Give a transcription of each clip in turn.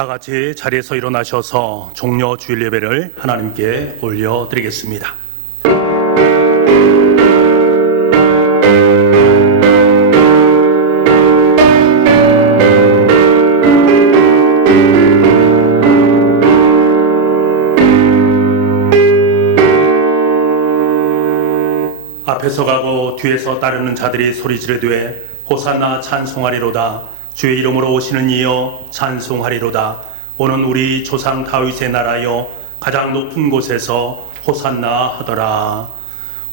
다 같이 자리에서 일어나셔서 종려 주일 예배를 하나님께 올려드리겠습니다. 앞에서 가고 뒤에서 따르는 자들이 소리 지르되 호산나 찬송하리로다. 주의 이름으로 오시는 이여 찬송하리로다. 오는 우리 조상 다윗의 나라여 가장 높은 곳에서 호산나 하더라.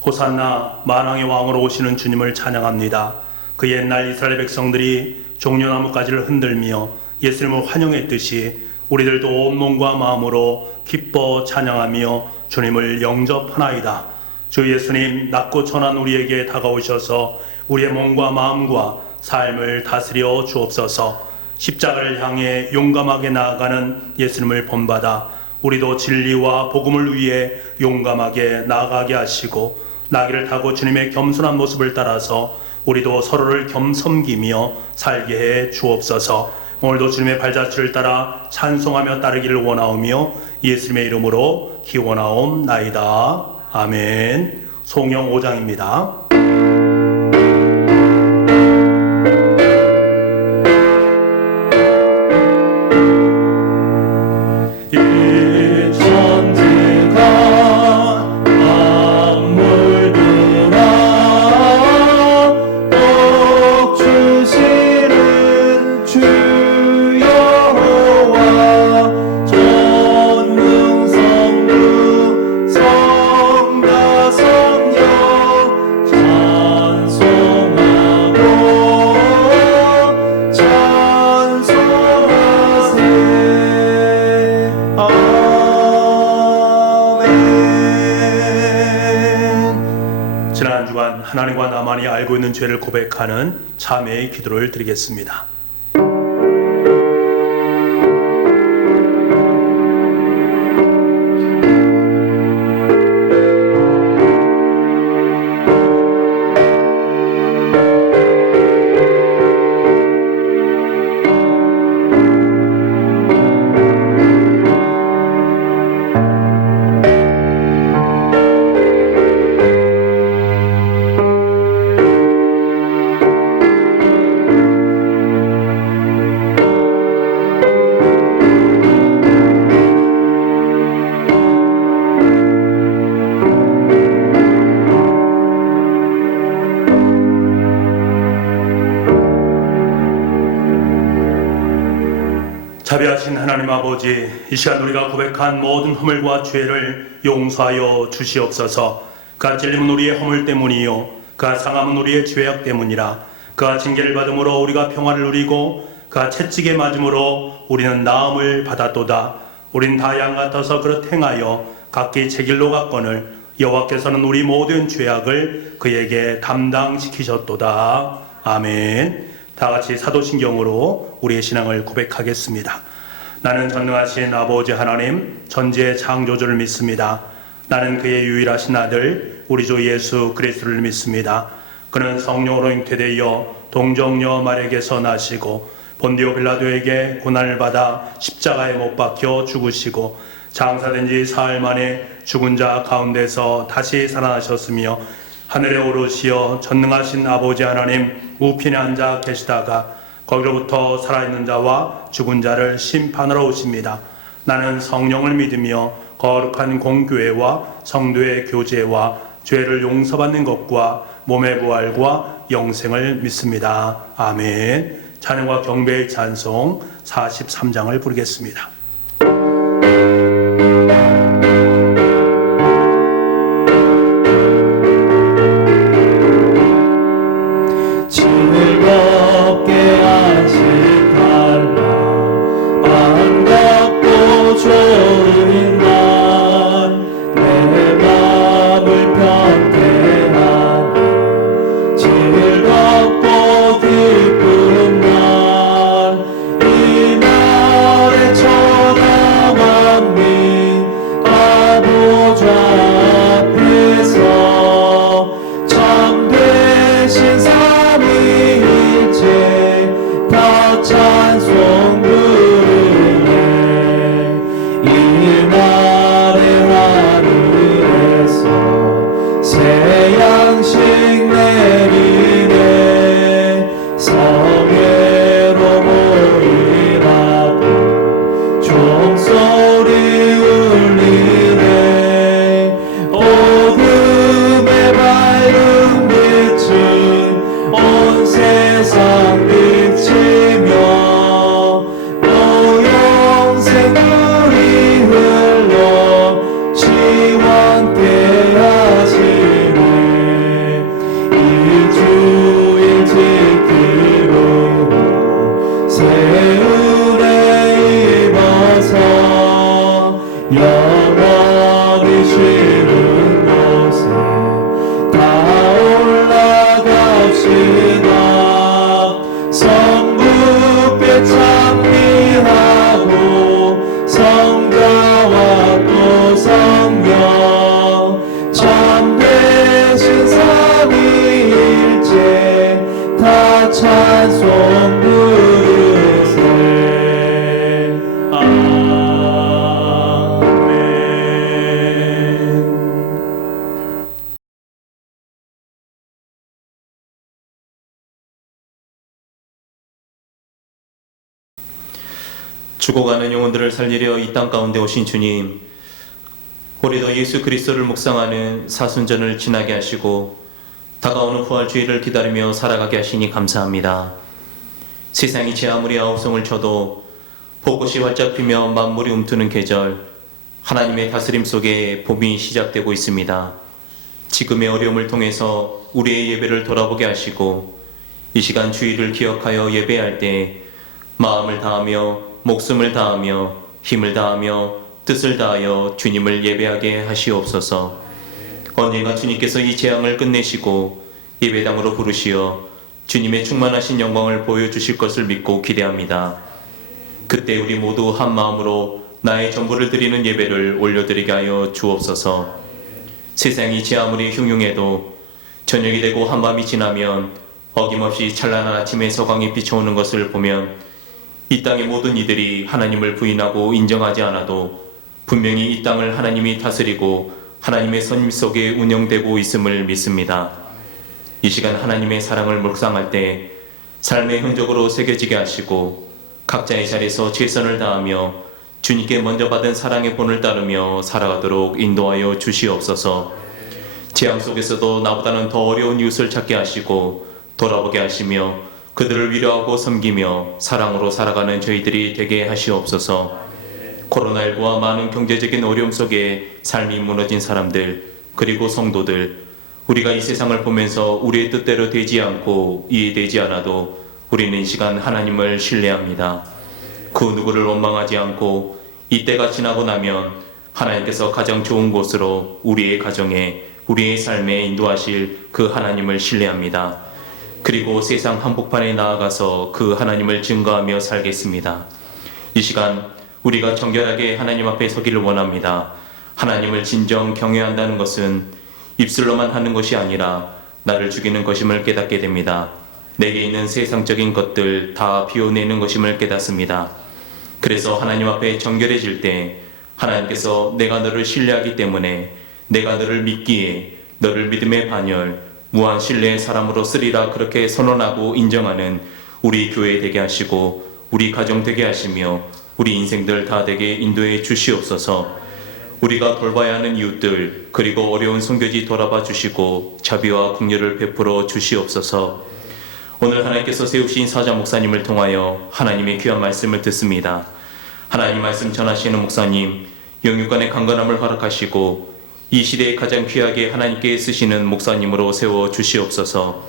호산나, 만왕의 왕으로 오시는 주님을 찬양합니다. 그 옛날 이스라엘 백성들이 종려나무 가지를 흔들며 예수님을 환영했듯이 우리들도 온 몸과 마음으로 기뻐 찬양하며 주님을 영접하나이다. 주 예수님, 낮고 천한 우리에게 다가오셔서 우리의 몸과 마음과 삶을 다스려 주옵소서. 십자가를 향해 용감하게 나아가는 예수님을 본받아 우리도 진리와 복음을 위해 용감하게 나아가게 하시고, 나귀를 타고 주님의 겸손한 모습을 따라서 우리도 서로를 겸섬기며 살게 해 주옵소서. 오늘도 주님의 발자취를 따라 찬송하며 따르기를 원하오며 예수님의 이름으로 기원하옵나이다. 아멘. 송영 5장입니다. 하나님과 나만이 알고 있는 죄를 고백하는 참회의 기도를 드리겠습니다. 자비하신 하나님 아버지, 이 시간 우리가 고백한 모든 허물과 죄를 용서하여 주시옵소서. 그가 찔림은 우리의 허물 때문이요 그가 상함은 우리의 죄악 때문이라. 그가 징계를 받음으로 우리가 평화를 누리고 그가 채찍에 맞음으로 우리는 나음을 받았도다. 우린 다 양 같아서 그릇 행하여 각기 제 길로 갔거늘 여호와께서는 우리 모든 죄악을 그에게 담당시키셨도다. 아멘. 다 같이 사도신경으로 우리의 신앙을 고백하겠습니다. 나는 전능하신 아버지 하나님 전지의 창조주를 믿습니다. 나는 그의 유일하신 아들 우리 주 예수 그리스도를 믿습니다. 그는 성령으로 잉태되어 동정녀 마리아에게서 나시고 본디오 빌라도에게 고난을 받아 십자가에 못 박혀 죽으시고 장사된 지 사흘 만에 죽은 자 가운데서 다시 살아나셨으며 하늘에 오르시어 전능하신 아버지 하나님 우편에 앉아 계시다가 거기로부터 살아있는 자와 죽은 자를 심판하러 오십니다. 나는 성령을 믿으며 거룩한 공교회와 성도의 교제와 죄를 용서받는 것과 몸의 부활과 영생을 믿습니다. 아멘. 찬양과 경배의 찬송 43장을 부르겠습니다. 찬송 부르네 죽어가는 영혼들을 살리려 이 땅 가운데 오신 주님, 올해도 예수 그리스도를 묵상하는 사순전을 지나게 하시고 다가오는 부활주의를 기다리며 살아가게 하시니 감사합니다. 세상이 제 아무리 아우성을 쳐도 벚꽃이 활짝 피며 만물이 움트는 계절, 하나님의 다스림 속에 봄이 시작되고 있습니다. 지금의 어려움을 통해서 우리의 예배를 돌아보게 하시고 이 시간 주의를 기억하여 예배할 때 마음을 다하며 목숨을 다하며 힘을 다하며 뜻을 다하여 주님을 예배하게 하시옵소서. 언젠가 주님께서 이 재앙을 끝내시고 예배당으로 부르시어 주님의 충만하신 영광을 보여주실 것을 믿고 기대합니다. 그때 우리 모두 한 마음으로 나의 전부를 드리는 예배를 올려드리게 하여 주옵소서. 세상이 제 아무리 흉흉해도 저녁이 되고 한밤이 지나면 어김없이 찬란한 아침의 서광이 비춰오는 것을 보면 이 땅의 모든 이들이 하나님을 부인하고 인정하지 않아도 분명히 이 땅을 하나님이 다스리고 하나님의 선임 속에 운영되고 있음을 믿습니다. 이 시간 하나님의 사랑을 묵상할 때 삶의 흔적으로 새겨지게 하시고 각자의 자리에서 최선을 다하며 주님께 먼저 받은 사랑의 본을 따르며 살아가도록 인도하여 주시옵소서. 재앙 속에서도 나보다는 더 어려운 이웃을 찾게 하시고 돌아보게 하시며 그들을 위로하고 섬기며 사랑으로 살아가는 저희들이 되게 하시옵소서. 코로나19와 많은 경제적인 어려움 속에 삶이 무너진 사람들 그리고 성도들, 우리가 이 세상을 보면서 우리의 뜻대로 되지 않고 이해되지 않아도 우리는 이 시간 하나님을 신뢰합니다. 그 누구를 원망하지 않고 이때가 지나고 나면 하나님께서 가장 좋은 곳으로 우리의 가정에 우리의 삶에 인도하실 그 하나님을 신뢰합니다. 그리고 세상 한복판에 나아가서 그 하나님을 증거하며 살겠습니다. 이 시간 우리가 정결하게 하나님 앞에 서기를 원합니다. 하나님을 진정 경외한다는 것은 입술로만 하는 것이 아니라 나를 죽이는 것임을 깨닫게 됩니다. 내게 있는 세상적인 것들 다 비워내는 것임을 깨닫습니다. 그래서 하나님 앞에 정결해질 때 하나님께서 내가 너를 신뢰하기 때문에 내가 너를 믿기에 너를 믿음의 반열 무한 신뢰의 사람으로 쓰리라 그렇게 선언하고 인정하는 우리 교회 되게 하시고 우리 가정 되게 하시며 우리 인생들 다 되게 인도해 주시옵소서. 우리가 돌봐야 하는 이웃들 그리고 어려운 선교지 돌아봐 주시고 자비와 긍휼을 베풀어 주시옵소서. 오늘 하나님께서 세우신 사자 목사님을 통하여 하나님의 귀한 말씀을 듣습니다. 하나님 말씀 전하시는 목사님 영육간의 강건함을 허락하시고 이 시대에 가장 귀하게 하나님께 쓰시는 목사님으로 세워 주시옵소서.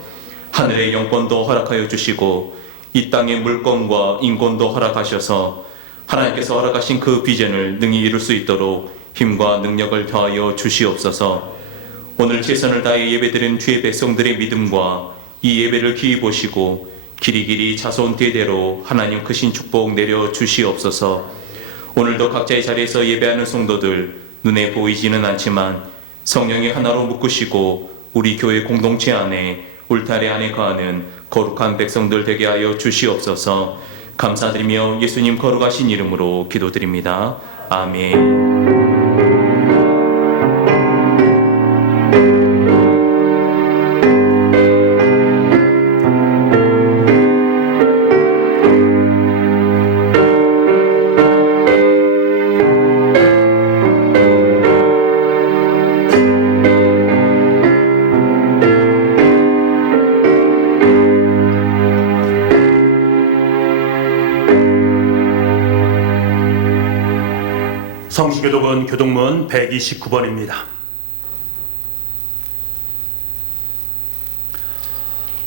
하늘의 영권도 허락하여 주시고 이 땅의 물권과 인권도 허락하셔서 하나님께서 허락하신 그 비전을 능히 이룰 수 있도록 힘과 능력을 더하여 주시옵소서. 오늘 최선을 다해 예배드린 주의 백성들의 믿음과 이 예배를 기히 보시고 길이길이 자손 대대로 하나님 크신 축복 내려 주시옵소서. 오늘도 각자의 자리에서 예배하는 성도들 눈에 보이지는 않지만 성령이 하나로 묶으시고 우리 교회 공동체 안에 울타리 안에 거하는 거룩한 백성들 되게 하여 주시옵소서. 감사드리며 예수님 거룩하신 이름으로 기도드립니다. 아멘. 성시교독은 교독문 129번입니다.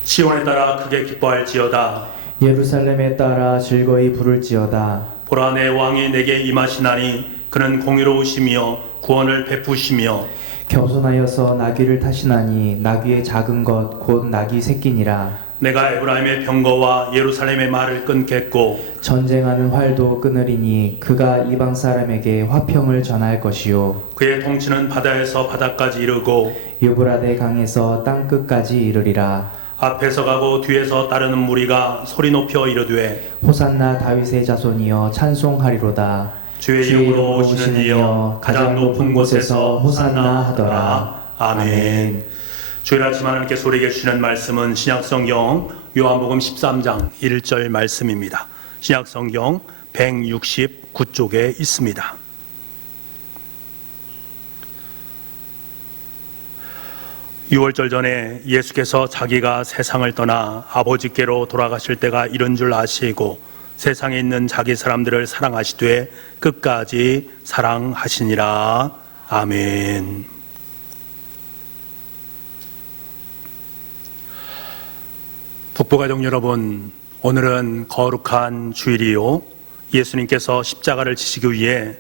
시온에 따라 크게 기뻐할지어다. 예루살렘에 따라 즐거이 부를지어다. 보라 내 왕이 내게 임하시나니 그는 공의로우시며 구원을 베푸시며 겸손하여서 나귀를 타시나니 나귀의 작은 것 곧 나귀 새끼니라. 내가 에브라임의 병거와 예루살렘의 말을 끊겠고 전쟁하는 활도 끊으리니 그가 이방 사람에게 화평을 전할 것이요 그의 통치는 바다에서 바다까지 이르고 유브라데 강에서 땅 끝까지 이르리라. 앞에서 가고 뒤에서 따르는 무리가 소리 높여 이르되 호산나 다윗의 자손이여 찬송하리로다. 주의 이름으로 오시는 이여 가장 높은 곳에서 호산나 하더라. 아멘. 주일 아침 하나님께 소리게 주시는 말씀은 신약성경 요한복음 13장 1절 말씀입니다. 신약성경 169쪽에 있습니다. 유월절 전에 예수께서 자기가 세상을 떠나 아버지께로 돌아가실 때가 이른 줄 아시고 세상에 있는 자기 사람들을 사랑하시되 끝까지 사랑하시니라. 아멘. 북부가족 여러분, 오늘은 거룩한 주일이요, 예수님께서 십자가를 지시기 위해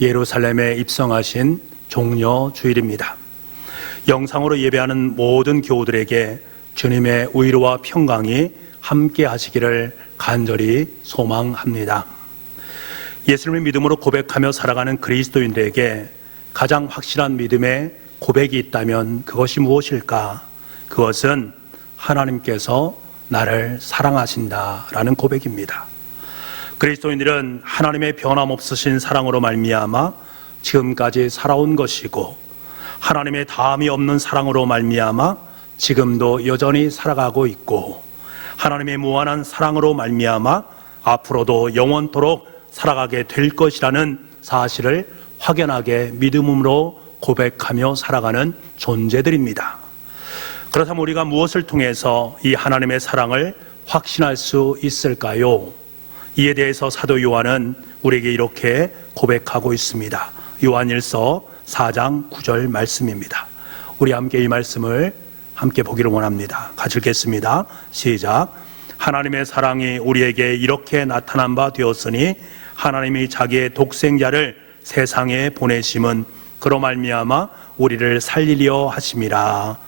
예루살렘에 입성하신 종려 주일입니다. 영상으로 예배하는 모든 교우들에게 주님의 위로와 평강이 함께 하시기를 간절히 소망합니다. 예수님을 믿음으로 고백하며 살아가는 그리스도인들에게 가장 확실한 믿음의 고백이 있다면 그것이 무엇일까? 그것은 하나님께서 나를 사랑하신다라는 고백입니다. 그리스도인들은 하나님의 변함없으신 사랑으로 말미암아 지금까지 살아온 것이고, 하나님의 다함이 없는 사랑으로 말미암아 지금도 여전히 살아가고 있고, 하나님의 무한한 사랑으로 말미암아 앞으로도 영원토록 살아가게 될 것이라는 사실을 확연하게 믿음으로 고백하며 살아가는 존재들입니다. 그렇다면 우리가 무엇을 통해서 이 하나님의 사랑을 확신할 수 있을까요? 이에 대해서 사도 요한은 우리에게 이렇게 고백하고 있습니다. 요한일서 4장 9절 말씀입니다. 우리 함께 이 말씀을 함께 보기를 원합니다. 같이 읽겠습니다. 시작. 하나님의 사랑이 우리에게 이렇게 나타난 바 되었으니 하나님이 자기의 독생자를 세상에 보내심은 그로 말미암아 우리를 살리려 하심이라.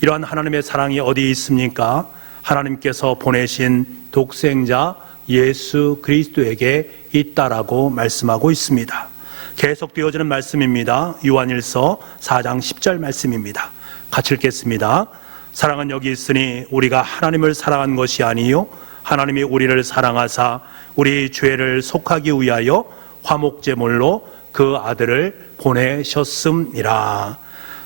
이러한 하나님의 사랑이 어디 있습니까? 하나님께서 보내신 독생자 예수 그리스도에게 있다라고 말씀하고 있습니다. 계속 되어지는 말씀입니다. 요한일서 4장 10절 말씀입니다. 같이 읽겠습니다. 사랑은 여기 있으니 우리가 하나님을 사랑한 것이 아니요 하나님이 우리를 사랑하사 우리 죄를 속하기 위하여 화목제물로 그 아들을 보내셨음이라.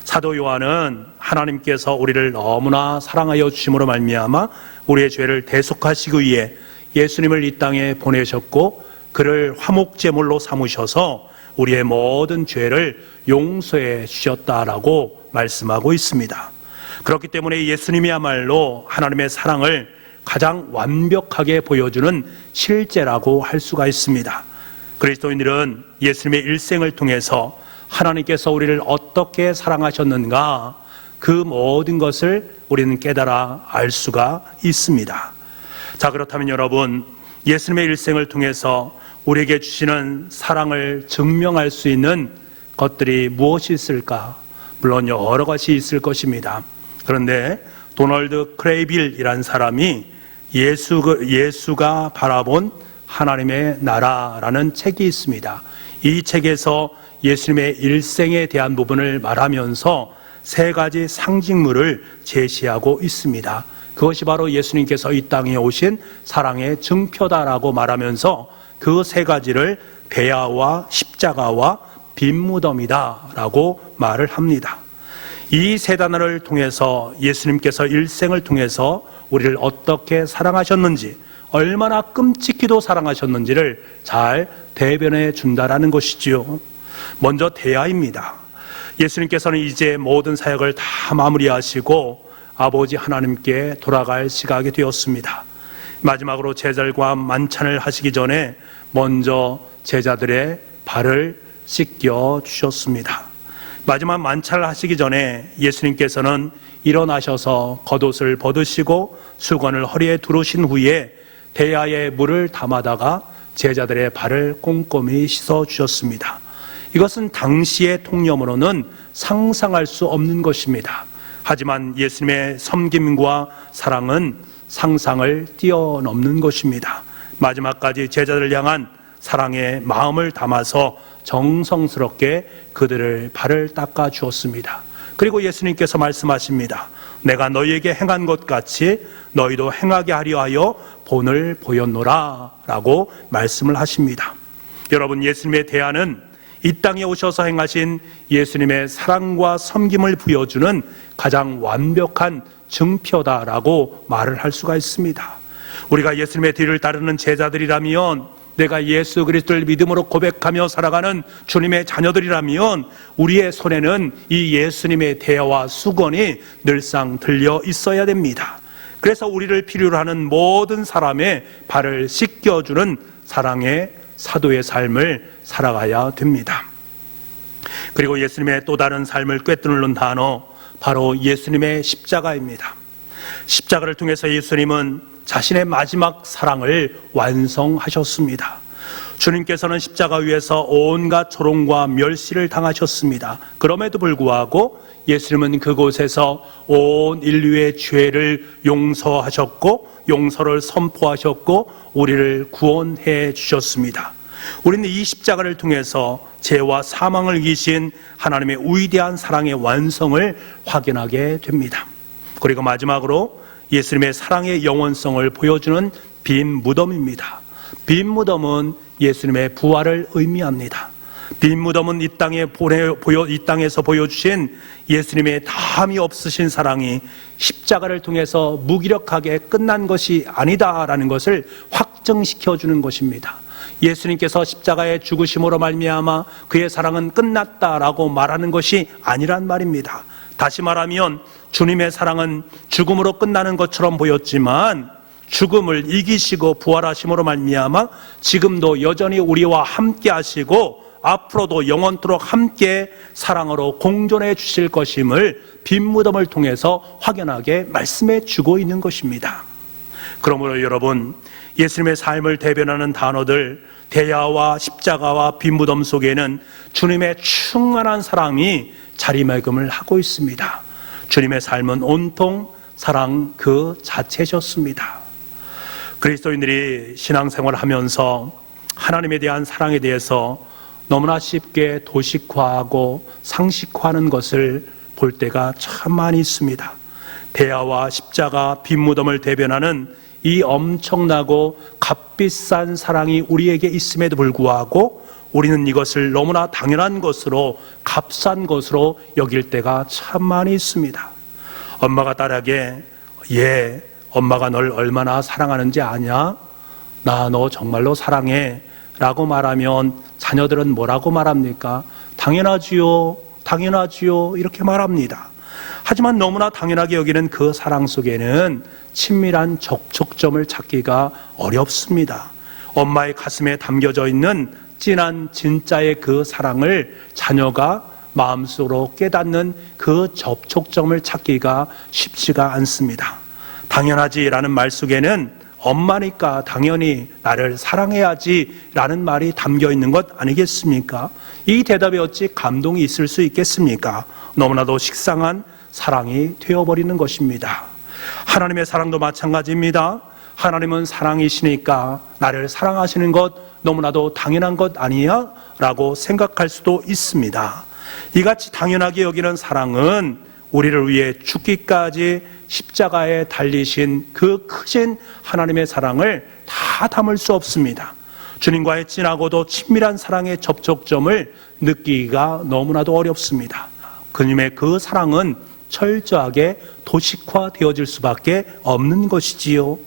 사도 요한은 하나님께서 우리를 너무나 사랑하여 주심으로 말미암아 우리의 죄를 대속하시기 위해 예수님을 이 땅에 보내셨고, 그를 화목제물로 삼으셔서 우리의 모든 죄를 용서해 주셨다라고 말씀하고 있습니다. 그렇기 때문에 예수님이야말로 하나님의 사랑을 가장 완벽하게 보여주는 실제라고 할 수가 있습니다. 그리스도인들은 예수님의 일생을 통해서 하나님께서 우리를 어떻게 사랑하셨는가, 그 모든 것을 우리는 깨달아 알 수가 있습니다. 자, 그렇다면 여러분, 예수님의 일생을 통해서 우리에게 주시는 사랑을 증명할 수 있는 것들이 무엇이 있을까? 물론 여러 가지 있을 것입니다. 그런데 도널드 크레이빌이라는 사람이 예수가 바라본 하나님의 나라라는 책이 있습니다. 이 책에서 예수님의 일생에 대한 부분을 말하면서 세 가지 상징물을 제시하고 있습니다. 그것이 바로 예수님께서 이 땅에 오신 사랑의 증표다라고 말하면서 그 세 가지를 배아와 십자가와 빈 무덤이다라고 말을 합니다. 이 세 단어를 통해서 예수님께서 일생을 통해서 우리를 어떻게 사랑하셨는지, 얼마나 끔찍히도 사랑하셨는지를 잘 대변해 준다라는 것이지요. 먼저 대아입니다. 예수님께서는 이제 모든 사역을 다 마무리하시고 아버지 하나님께 돌아갈 시각이 되었습니다. 마지막으로 제자들과 만찬을 하시기 전에 먼저 제자들의 발을 씻겨 주셨습니다. 마지막 만찬을 하시기 전에 예수님께서는 일어나셔서 겉옷을 벗으시고 수건을 허리에 두르신 후에 대야에 물을 담아다가 제자들의 발을 꼼꼼히 씻어 주셨습니다. 이것은 당시의 통념으로는 상상할 수 없는 것입니다. 하지만 예수님의 섬김과 사랑은 상상을 뛰어넘는 것입니다. 마지막까지 제자들을 향한 사랑의 마음을 담아서 정성스럽게 그들의 발을 닦아 주었습니다. 그리고 예수님께서 말씀하십니다. 내가 너희에게 행한 것 같이 너희도 행하게 하려 하여 본을 보였노라 라고 말씀을 하십니다. 여러분, 예수님의 대안은 이 땅에 오셔서 행하신 예수님의 사랑과 섬김을 보여주는 가장 완벽한 증표다라고 말을 할 수가 있습니다. 우리가 예수님의 뒤를 따르는 제자들이라면 내가 예수 그리스도를 믿음으로 고백하며 살아가는 주님의 자녀들이라면 우리의 손에는 이 예수님의 대화와 수건이 늘상 들려 있어야 됩니다. 그래서 우리를 필요로 하는 모든 사람의 발을 씻겨주는 사랑의 사도의 삶을 살아가야 됩니다. 그리고 예수님의 또 다른 삶을 꿰뚫는 단어, 바로 예수님의 십자가입니다. 십자가를 통해서 예수님은 자신의 마지막 사랑을 완성하셨습니다. 주님께서는 십자가 위에서 온갖 조롱과 멸시를 당하셨습니다. 그럼에도 불구하고 예수님은 그곳에서 온 인류의 죄를 용서하셨고 용서를 선포하셨고 우리를 구원해 주셨습니다. 우리는 이 십자가를 통해서 죄와 사망을 이기신 하나님의 위대한 사랑의 완성을 확인하게 됩니다. 그리고 마지막으로 예수님의 사랑의 영원성을 보여주는 빈 무덤입니다. 빈 무덤은 예수님의 부활을 의미합니다. 빈 무덤은 이 땅에서 보여주신 예수님의 다함이 없으신 사랑이 십자가를 통해서 무기력하게 끝난 것이 아니다라는 것을 확증시켜주는 것입니다. 예수님께서 십자가의 죽으심으로 말미암아 그의 사랑은 끝났다라고 말하는 것이 아니란 말입니다. 다시 말하면 주님의 사랑은 죽음으로 끝나는 것처럼 보였지만 죽음을 이기시고 부활하심으로 말미암아 지금도 여전히 우리와 함께 하시고 앞으로도 영원토록 함께 사랑으로 공존해 주실 것임을 빈 무덤을 통해서 확연하게 말씀해 주고 있는 것입니다. 그러므로 여러분, 예수님의 삶을 대변하는 단어들 대야와 십자가와 빈 무덤 속에는 주님의 충만한 사랑이 자리매김을 하고 있습니다. 주님의 삶은 온통 사랑 그 자체셨습니다. 그리스도인들이 신앙생활을 하면서 하나님에 대한 사랑에 대해서 너무나 쉽게 도식화하고 상식화하는 것을 볼 때가 참 많이 있습니다. 대야와 십자가, 빈 무덤을 대변하는 이 엄청나고 값비싼 사랑이 우리에게 있음에도 불구하고 우리는 이것을 너무나 당연한 것으로, 값싼 것으로 여길 때가 참 많이 있습니다. 엄마가 딸에게 얘, 엄마가 널 얼마나 사랑하는지 아냐? 나 너 정말로 사랑해 라고 말하면 자녀들은 뭐라고 말합니까? 당연하지요, 당연하지요 이렇게 말합니다. 하지만 너무나 당연하게 여기는 그 사랑 속에는 친밀한 접촉점을 찾기가 어렵습니다. 엄마의 가슴에 담겨져 있는 진한 진짜의 그 사랑을 자녀가 마음속으로 깨닫는 그 접촉점을 찾기가 쉽지가 않습니다. 당연하지라는 말 속에는 엄마니까 당연히 나를 사랑해야지 라는 말이 담겨 있는 것 아니겠습니까? 이 대답에 어찌 감동이 있을 수 있겠습니까? 너무나도 식상한 사랑이 되어버리는 것입니다. 하나님의 사랑도 마찬가지입니다. 하나님은 사랑이시니까 나를 사랑하시는 것 너무나도 당연한 것 아니야? 라고 생각할 수도 있습니다. 이같이 당연하게 여기는 사랑은 우리를 위해 죽기까지 십자가에 달리신 그 크신 하나님의 사랑을 다 담을 수 없습니다. 주님과의 진하고도 친밀한 사랑의 접촉점을 느끼기가 너무나도 어렵습니다. 그님의 그 사랑은 철저하게 도식화되어질 수밖에 없는 것이지요.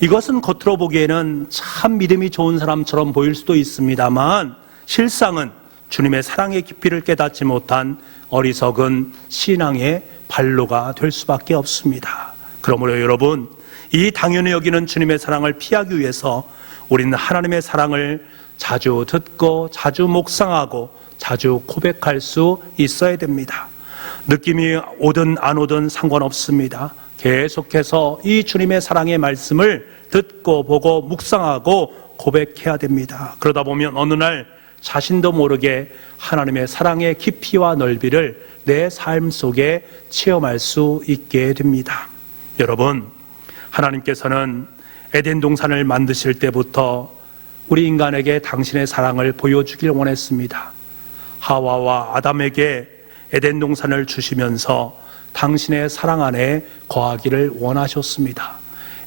이것은 겉으로 보기에는 참 믿음이 좋은 사람처럼 보일 수도 있습니다만 실상은 주님의 사랑의 깊이를 깨닫지 못한 어리석은 신앙의 발로가 될 수밖에 없습니다. 그러므로 여러분, 이 당연히 여기는 주님의 사랑을 피하기 위해서 우리는 하나님의 사랑을 자주 듣고 자주 묵상하고 자주 고백할 수 있어야 됩니다. 느낌이 오든 안 오든 상관없습니다. 계속해서 이 주님의 사랑의 말씀을 듣고 보고 묵상하고 고백해야 됩니다. 그러다 보면 어느 날 자신도 모르게 하나님의 사랑의 깊이와 넓이를 내 삶 속에 체험할 수 있게 됩니다. 여러분, 하나님께서는 에덴 동산을 만드실 때부터 우리 인간에게 당신의 사랑을 보여주길 원했습니다. 하와와 아담에게 에덴 동산을 주시면서 당신의 사랑 안에 거하기를 원하셨습니다.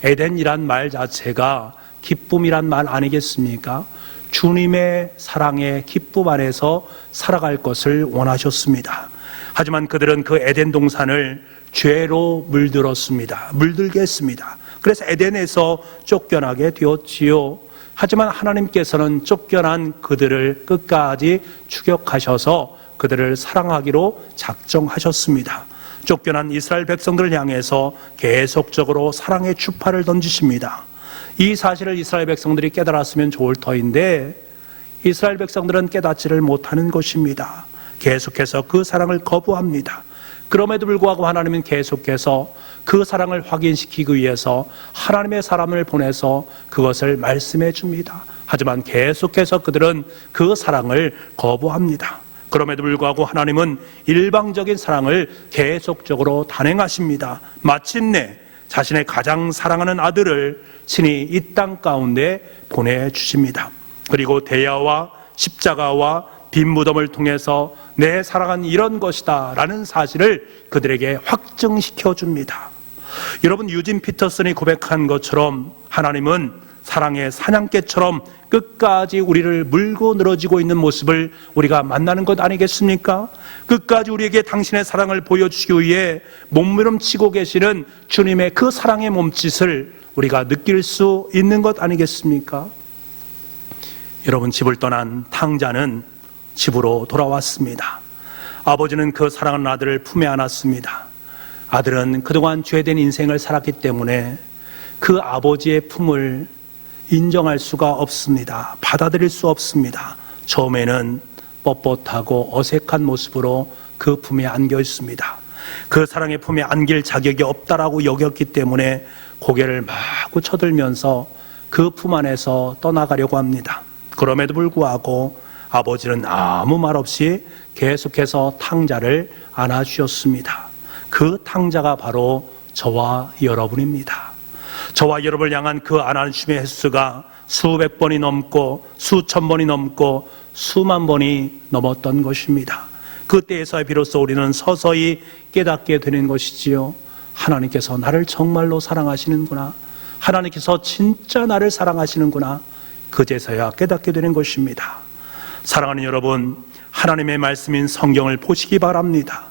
에덴이란 말 자체가 기쁨이란 말 아니겠습니까? 주님의 사랑의 기쁨 안에서 살아갈 것을 원하셨습니다. 하지만 그들은 그 에덴 동산을 죄로 물들게 했습니다. 그래서 에덴에서 쫓겨나게 되었지요. 하지만 하나님께서는 쫓겨난 그들을 끝까지 추격하셔서 그들을 사랑하기로 작정하셨습니다. 쫓겨난 이스라엘 백성들을 향해서 계속적으로 사랑의 주파를 던지십니다. 이 사실을 이스라엘 백성들이 깨달았으면 좋을 터인데 이스라엘 백성들은 깨닫지를 못하는 것입니다. 계속해서 그 사랑을 거부합니다. 그럼에도 불구하고 하나님은 계속해서 그 사랑을 확인시키기 위해서 하나님의 사람을 보내서 그것을 말씀해 줍니다. 하지만 계속해서 그들은 그 사랑을 거부합니다. 그럼에도 불구하고 하나님은 일방적인 사랑을 계속적으로 단행하십니다. 마침내 자신의 가장 사랑하는 아들을 친히 이 땅 가운데 보내주십니다. 그리고 대야와 십자가와 빈 무덤을 통해서 내 사랑은 이런 것이다 라는 사실을 그들에게 확증시켜 줍니다. 여러분, 유진 피터슨이 고백한 것처럼 하나님은 사랑의 사냥개처럼 끝까지 우리를 물고 늘어지고 있는 모습을 우리가 만나는 것 아니겠습니까? 끝까지 우리에게 당신의 사랑을 보여주시기 위해 몸부림치고 계시는 주님의 그 사랑의 몸짓을 우리가 느낄 수 있는 것 아니겠습니까? 여러분, 집을 떠난 탕자는 집으로 돌아왔습니다. 아버지는 그 사랑하는 아들을 품에 안았습니다. 아들은 그동안 죄된 인생을 살았기 때문에 그 아버지의 품을 인정할 수가 없습니다. 받아들일 수 없습니다. 처음에는 뻣뻣하고 어색한 모습으로 그 품에 안겨 있습니다. 그 사랑의 품에 안길 자격이 없다라고 여겼기 때문에 고개를 마구 쳐들면서 그 품 안에서 떠나가려고 합니다. 그럼에도 불구하고 아버지는 아무 말 없이 계속해서 탕자를 안아주셨습니다. 그 탕자가 바로 저와 여러분입니다. 저와 여러분을 향한 그 안아주심의 횟수가 수백 번이 넘고 수천 번이 넘고 수만 번이 넘었던 것입니다. 그때에서 비로소 우리는 서서히 깨닫게 되는 것이지요. 하나님께서 나를 정말로 사랑하시는구나. 하나님께서 진짜 나를 사랑하시는구나. 그제서야 깨닫게 되는 것입니다. 사랑하는 여러분, 하나님의 말씀인 성경을 보시기 바랍니다.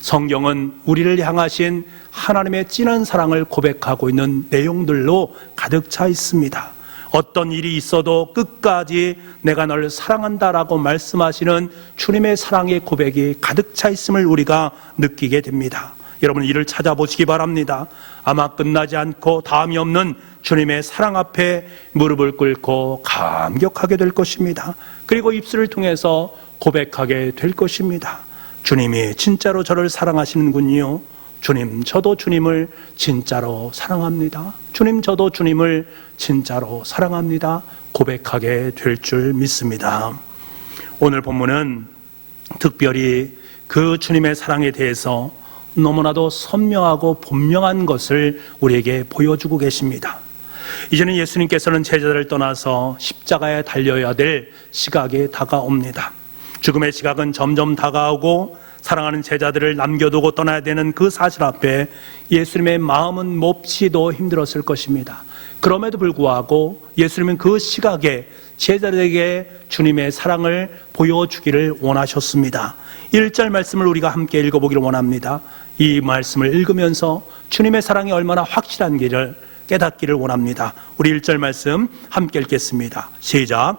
성경은 우리를 향하신 하나님의 진한 사랑을 고백하고 있는 내용들로 가득 차 있습니다. 어떤 일이 있어도 끝까지 내가 너를 사랑한다라고 말씀하시는 주님의 사랑의 고백이 가득 차 있음을 우리가 느끼게 됩니다. 여러분, 이를 찾아보시기 바랍니다. 아마 끝나지 않고 다음이 없는 주님의 사랑 앞에 무릎을 꿇고 감격하게 될 것입니다. 그리고 입술을 통해서 고백하게 될 것입니다. 주님이 진짜로 저를 사랑하시는군요. 주님, 저도 주님을 진짜로 사랑합니다. 주님, 저도 주님을 진짜로 사랑합니다. 고백하게 될 줄 믿습니다. 오늘 본문은 특별히 그 주님의 사랑에 대해서 너무나도 선명하고 분명한 것을 우리에게 보여주고 계십니다. 이제는 예수님께서는 제자들을 떠나서 십자가에 달려야 될 시각이 다가옵니다. 죽음의 시각은 점점 다가오고 사랑하는 제자들을 남겨두고 떠나야 되는 그 사실 앞에 예수님의 마음은 몹시도 힘들었을 것입니다. 그럼에도 불구하고 예수님은 그 시각에 제자들에게 주님의 사랑을 보여주기를 원하셨습니다. 1절 말씀을 우리가 함께 읽어보기를 원합니다. 이 말씀을 읽으면서 주님의 사랑이 얼마나 확실한 길을 깨닫기를 원합니다. 우리 1절 말씀 함께 읽겠습니다. 시작.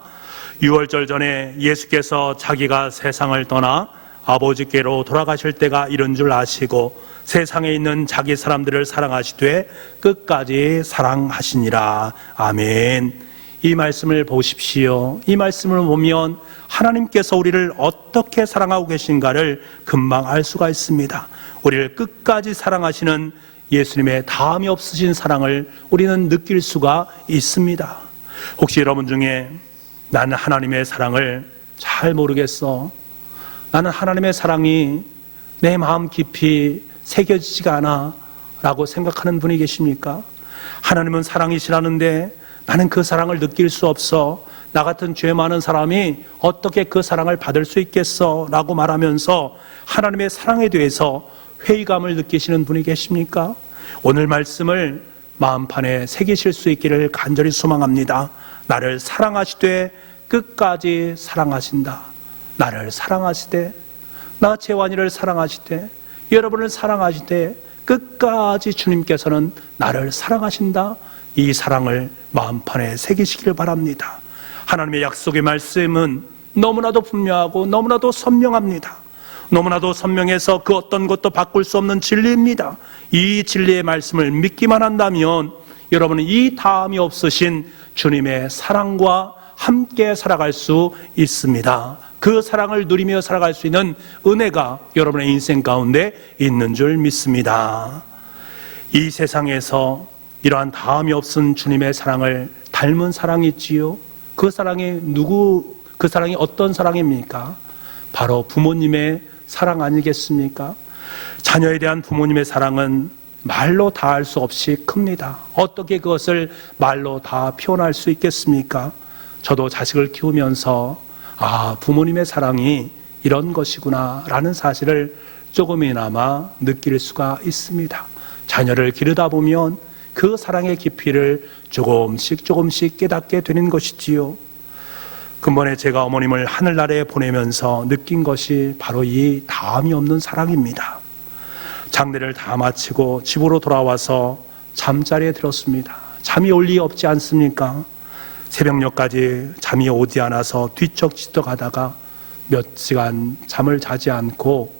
유월절 전에 예수께서 자기가 세상을 떠나 아버지께로 돌아가실 때가 이른 줄 아시고 세상에 있는 자기 사람들을 사랑하시되 끝까지 사랑하시니라. 아멘. 이 말씀을 보십시오. 이 말씀을 보면 하나님께서 우리를 어떻게 사랑하고 계신가를 금방 알 수가 있습니다. 우리를 끝까지 사랑하시는 예수님의 다함이 없으신 사랑을 우리는 느낄 수가 있습니다. 혹시 여러분 중에 나는 하나님의 사랑을 잘 모르겠어, 나는 하나님의 사랑이 내 마음 깊이 새겨지지가 않아 라고 생각하는 분이 계십니까? 하나님은 사랑이시라는데 나는 그 사랑을 느낄 수 없어, 나 같은 죄 많은 사람이 어떻게 그 사랑을 받을 수 있겠어 라고 말하면서 하나님의 사랑에 대해서 회의감을 느끼시는 분이 계십니까? 오늘 말씀을 마음판에 새기실 수 있기를 간절히 소망합니다. 나를 사랑하시되 끝까지 사랑하신다. 나를 사랑하시되, 나 재환이를 사랑하시되, 여러분을 사랑하시되 끝까지 주님께서는 나를 사랑하신다. 이 사랑을 마음판에 새기시길 바랍니다. 하나님의 약속의 말씀은 너무나도 분명하고 너무나도 선명합니다. 너무나도 선명해서 그 어떤 것도 바꿀 수 없는 진리입니다. 이 진리의 말씀을 믿기만 한다면 여러분은 이 다음이 없으신 주님의 사랑과 함께 살아갈 수 있습니다. 그 사랑을 누리며 살아갈 수 있는 은혜가 여러분의 인생 가운데 있는 줄 믿습니다. 이 세상에서 이러한 다음이 없은 주님의 사랑을 닮은 사랑이 있지요. 그 사랑이 그 사랑이 어떤 사랑입니까? 바로 부모님의 사랑 아니겠습니까? 자녀에 대한 부모님의 사랑은 말로 다 할 수 없이 큽니다. 어떻게 그것을 말로 다 표현할 수 있겠습니까? 저도 자식을 키우면서 부모님의 사랑이 이런 것이구나 라는 사실을 조금이나마 느낄 수가 있습니다. 자녀를 기르다 보면 그 사랑의 깊이를 조금씩 깨닫게 되는 것이지요. 근본에 제가 어머님을 하늘나라에 보내면서 느낀 것이 바로 이 다음이 없는 사랑입니다. 장례를 다 마치고 집으로 돌아와서 잠자리에 들었습니다. 잠이 올 리 없지 않습니까? 새벽녘까지 잠이 오지 않아서 뒤척지척 하다가 몇 시간 잠을 자지 않고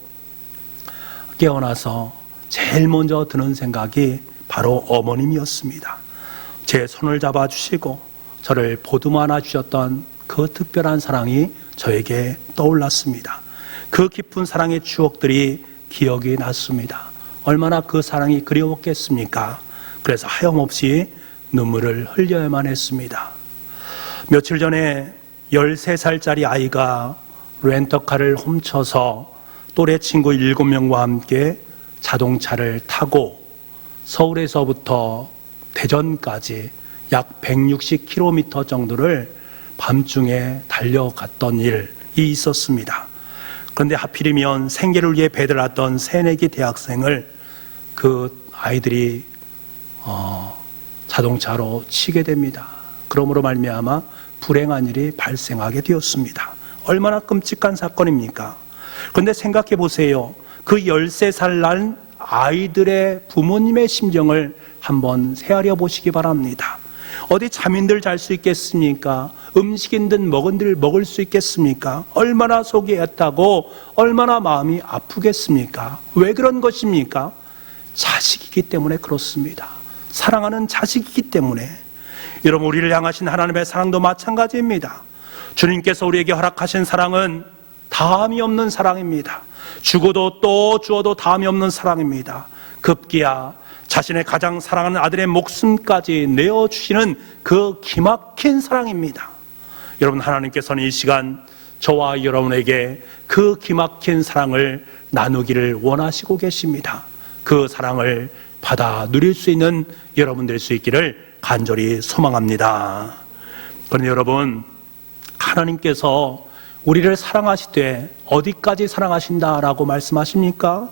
깨어나서 제일 먼저 드는 생각이 바로 어머님이었습니다. 제 손을 잡아주시고 저를 보듬어 안아주셨던 그 특별한 사랑이 저에게 떠올랐습니다. 그 깊은 사랑의 추억들이 기억이 났습니다. 얼마나 그 사랑이 그리웠겠습니까? 그래서 하염없이 눈물을 흘려야만 했습니다. 며칠 전에 13살짜리 아이가 렌터카를 훔쳐서 또래 친구 7명과 함께 자동차를 타고 서울에서부터 대전까지 약 160km 정도를 밤중에 달려갔던 일이 있었습니다. 그런데 하필이면 생계를 위해 배달했던 새내기 대학생을 그 아이들이 자동차로 치게 됩니다. 그러므로 말미암아 불행한 일이 발생하게 되었습니다. 얼마나 끔찍한 사건입니까? 그런데 생각해 보세요. 그 13살 난 아이들의 부모님의 심정을 한번 헤아려 보시기 바랍니다. 어디 잠인들 잘 수 있겠습니까? 음식인들 먹은들 먹을 수 있겠습니까? 얼마나 속이 애타고 얼마나 마음이 아프겠습니까? 왜 그런 것입니까? 자식이기 때문에 그렇습니다. 사랑하는 자식이기 때문에. 여러분, 우리를 향하신 하나님의 사랑도 마찬가지입니다. 주님께서 우리에게 허락하신 사랑은 다함이 없는 사랑입니다. 주고도 또 주어도 다함이 없는 사랑입니다. 급기야 자신의 가장 사랑하는 아들의 목숨까지 내어주시는 그 기막힌 사랑입니다. 여러분, 하나님께서는 이 시간 저와 여러분에게 그 기막힌 사랑을 나누기를 원하시고 계십니다. 그 사랑을 받아 누릴 수 있는 여러분 될 수 있기를 간절히 소망합니다. 그런데 여러분, 하나님께서 우리를 사랑하시되 어디까지 사랑하신다라고 말씀하십니까?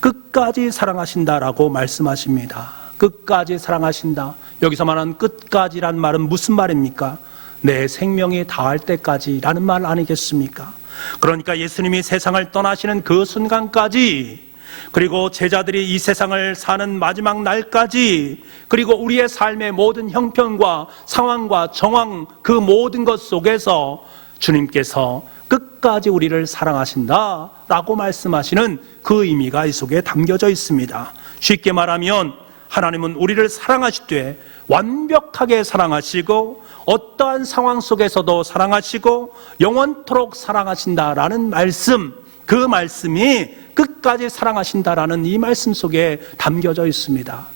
끝까지 사랑하신다라고 말씀하십니다. 끝까지 사랑하신다. 여기서 말하는 끝까지란 말은 무슨 말입니까? 내 생명이 다할 때까지라는 말 아니겠습니까? 그러니까 예수님이 세상을 떠나시는 그 순간까지, 그리고 제자들이 이 세상을 사는 마지막 날까지, 그리고 우리의 삶의 모든 형편과 상황과 정황, 그 모든 것 속에서 주님께서 끝까지 우리를 사랑하신다라고 말씀하시는 그 의미가 이 속에 담겨져 있습니다. 쉽게 말하면 하나님은 우리를 사랑하시되 완벽하게 사랑하시고 어떠한 상황 속에서도 사랑하시고 영원토록 사랑하신다라는 말씀, 그 말씀이 끝까지 사랑하신다라는 이 말씀 속에 담겨져 있습니다.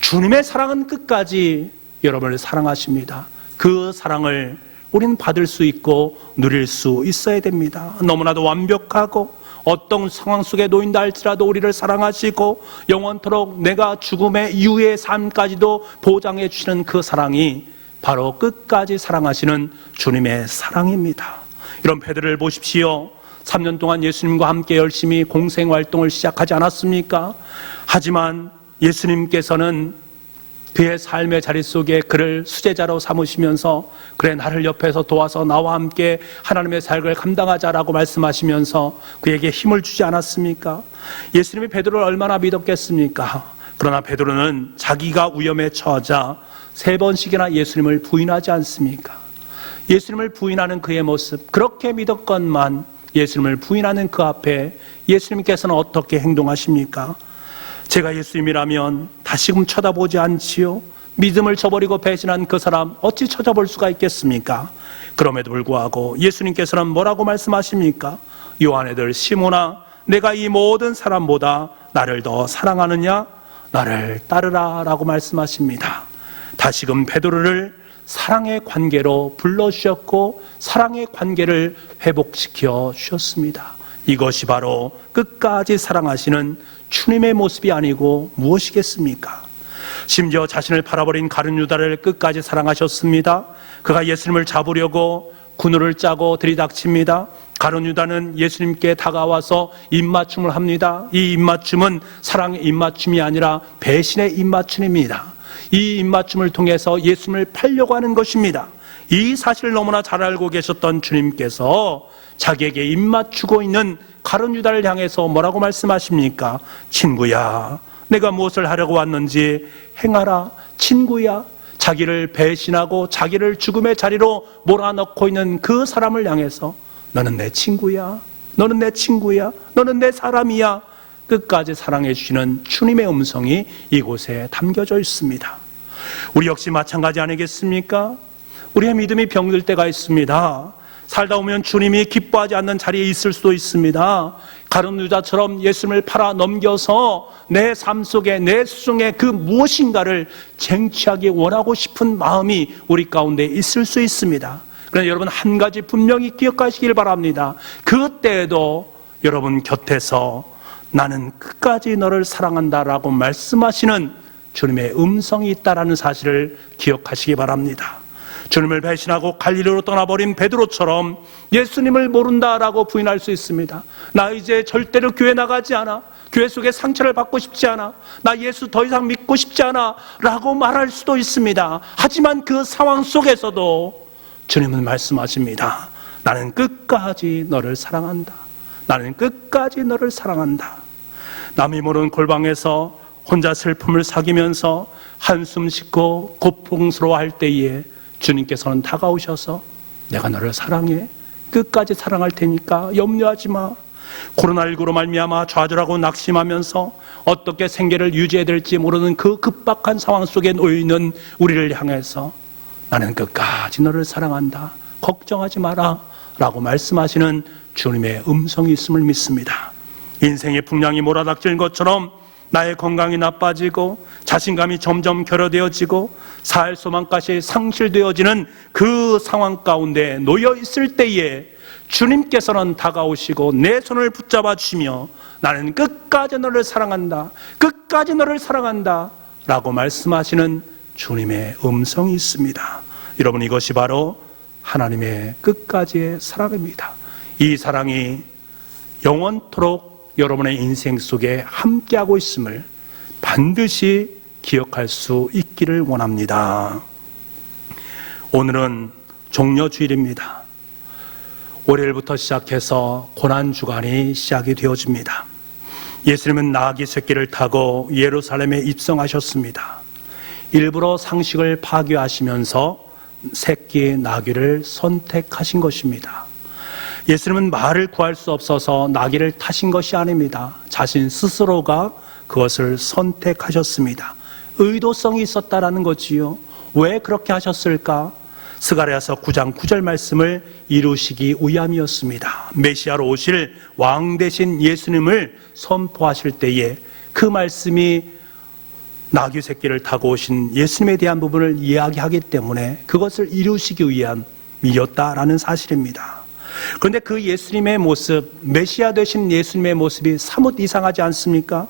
주님의 사랑은 끝까지 여러분을 사랑하십니다. 그 사랑을 우리는 받을 수 있고 누릴 수 있어야 됩니다. 너무나도 완벽하고 어떤 상황 속에 놓인다 할지라도 우리를 사랑하시고 영원토록 내가 죽음의 이후의 삶까지도 보장해 주시는 그 사랑이 바로 끝까지 사랑하시는 주님의 사랑입니다. 이런 베드로를 보십시오. 3년 동안 예수님과 함께 열심히 공생활동을 시작하지 않았습니까? 하지만 예수님께서는 그의 삶의 자리 속에 그를 수제자로 삼으시면서 그래, 나를 옆에서 도와서 나와 함께 하나님의 사역을 감당하자라고 말씀하시면서 그에게 힘을 주지 않았습니까? 예수님이 베드로를 얼마나 믿었겠습니까? 그러나 베드로는 자기가 위험에 처하자 3번씩이나 예수님을 부인하지 않습니까? 예수님을 부인하는 그의 모습, 그렇게 믿었건만 예수님을 부인하는 그 앞에 예수님께서는 어떻게 행동하십니까? 제가 예수님이라면 다시금 쳐다보지 않지요? 믿음을 저버리고 배신한 그 사람 어찌 쳐다볼 수가 있겠습니까? 그럼에도 불구하고 예수님께서는 뭐라고 말씀하십니까? 요한의들 시몬아, 내가 이 모든 사람보다 나를 더 사랑하느냐? 나를 따르라 라고 말씀하십니다. 다시금 베드로를 사랑의 관계로 불러주셨고 사랑의 관계를 회복시켜 주셨습니다. 이것이 바로 끝까지 사랑하시는 주님의 모습이 아니고 무엇이겠습니까? 심지어 자신을 팔아버린 가룟 유다를 끝까지 사랑하셨습니다. 그가 예수님을 잡으려고 군우를 짜고 들이닥칩니다. 가룟 유다는 예수님께 다가와서 입맞춤을 합니다. 이 입맞춤은 사랑의 입맞춤이 아니라 배신의 입맞춤입니다. 이 입맞춤을 통해서 예수님을 팔려고 하는 것입니다. 이 사실을 너무나 잘 알고 계셨던 주님께서 자기에게 입맞추고 있는 가룟 유다를 향해서 뭐라고 말씀하십니까? 친구야, 내가 무엇을 하려고 왔는지 행하라. 친구야, 자기를 배신하고 자기를 죽음의 자리로 몰아넣고 있는 그 사람을 향해서 너는 내 친구야, 너는 내 친구야, 너는 내 사람이야, 끝까지 사랑해 주시는 주님의 음성이 이곳에 담겨져 있습니다. 우리 역시 마찬가지 아니겠습니까? 우리의 믿음이 병들 때가 있습니다. 살다 보면 주님이 기뻐하지 않는 자리에 있을 수도 있습니다. 가룟 유다처럼 예수님을 팔아 넘겨서 내 삶 속에, 내 수중에 그 무엇인가를 쟁취하기 원하고 싶은 마음이 우리 가운데 있을 수 있습니다. 그러나 여러분, 한 가지 분명히 기억하시길 바랍니다. 그때에도 여러분 곁에서 나는 끝까지 너를 사랑한다라고 말씀하시는 주님의 음성이 있다라는 사실을 기억하시기 바랍니다. 주님을 배신하고 갈릴리로 떠나버린 베드로처럼 예수님을 모른다라고 부인할 수 있습니다. 나 이제 절대로 교회 나가지 않아, 교회 속에 상처를 받고 싶지 않아, 나 예수 더 이상 믿고 싶지 않아 라고 말할 수도 있습니다. 하지만 그 상황 속에서도 주님은 말씀하십니다. 나는 끝까지 너를 사랑한다. 나는 끝까지 너를 사랑한다. 남이 모르는 골방에서 혼자 슬픔을 사귀면서 한숨 쉬고 고통스러워할 때에 주님께서는 다가오셔서 내가 너를 사랑해, 끝까지 사랑할 테니까 염려하지 마. 코로나19로 말미암아 좌절하고 낙심하면서 어떻게 생계를 유지해야 될지 모르는 그 급박한 상황 속에 놓여있는 우리를 향해서 나는 끝까지 너를 사랑한다, 걱정하지 마라 라고 말씀하시는 주님의 음성이 있음을 믿습니다. 인생의 풍랑이 몰아닥치는 것처럼 나의 건강이 나빠지고 자신감이 점점 결여되어지고 살 소망까지 상실되어지는 그 상황 가운데 놓여 있을 때에 주님께서는 다가오시고 내 손을 붙잡아 주시며 나는 끝까지 너를 사랑한다, 끝까지 너를 사랑한다 라고 말씀하시는 주님의 음성이 있습니다. 여러분, 이것이 바로 하나님의 끝까지의 사랑입니다. 이 사랑이 영원토록 여러분의 인생 속에 함께하고 있음을 반드시 기억할 수 있기를 원합니다. 오늘은 종려주일입니다. 월요일부터 시작해서 고난주간이 시작이 되어집니다. 예수님은 나귀 새끼를 타고 예루살렘에 입성하셨습니다. 일부러 상식을 파괴하시면서 새끼 나귀를 선택하신 것입니다. 예수님은 말을 구할 수 없어서 나귀를 타신 것이 아닙니다. 자신 스스로가 그것을 선택하셨습니다. 의도성이 있었다라는 거지요. 왜 그렇게 하셨을까? 스가랴서 9장 9절 말씀을 이루시기 위함이었습니다. 메시아로 오실 왕 되신 예수님을 선포하실 때에 그 말씀이 나귀 새끼를 타고 오신 예수님에 대한 부분을 이야기하기 때문에 그것을 이루시기 위함이었다라는 사실입니다. 그런데 그 예수님의 모습, 메시아 되신 예수님의 모습이 사뭇 이상하지 않습니까?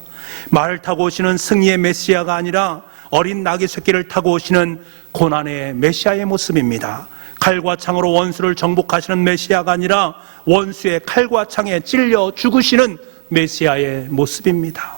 말을 타고 오시는 승리의 메시아가 아니라 어린 나귀 새끼를 타고 오시는 고난의 메시아의 모습입니다. 칼과 창으로 원수를 정복하시는 메시아가 아니라 원수의 칼과 창에 찔려 죽으시는 메시아의 모습입니다.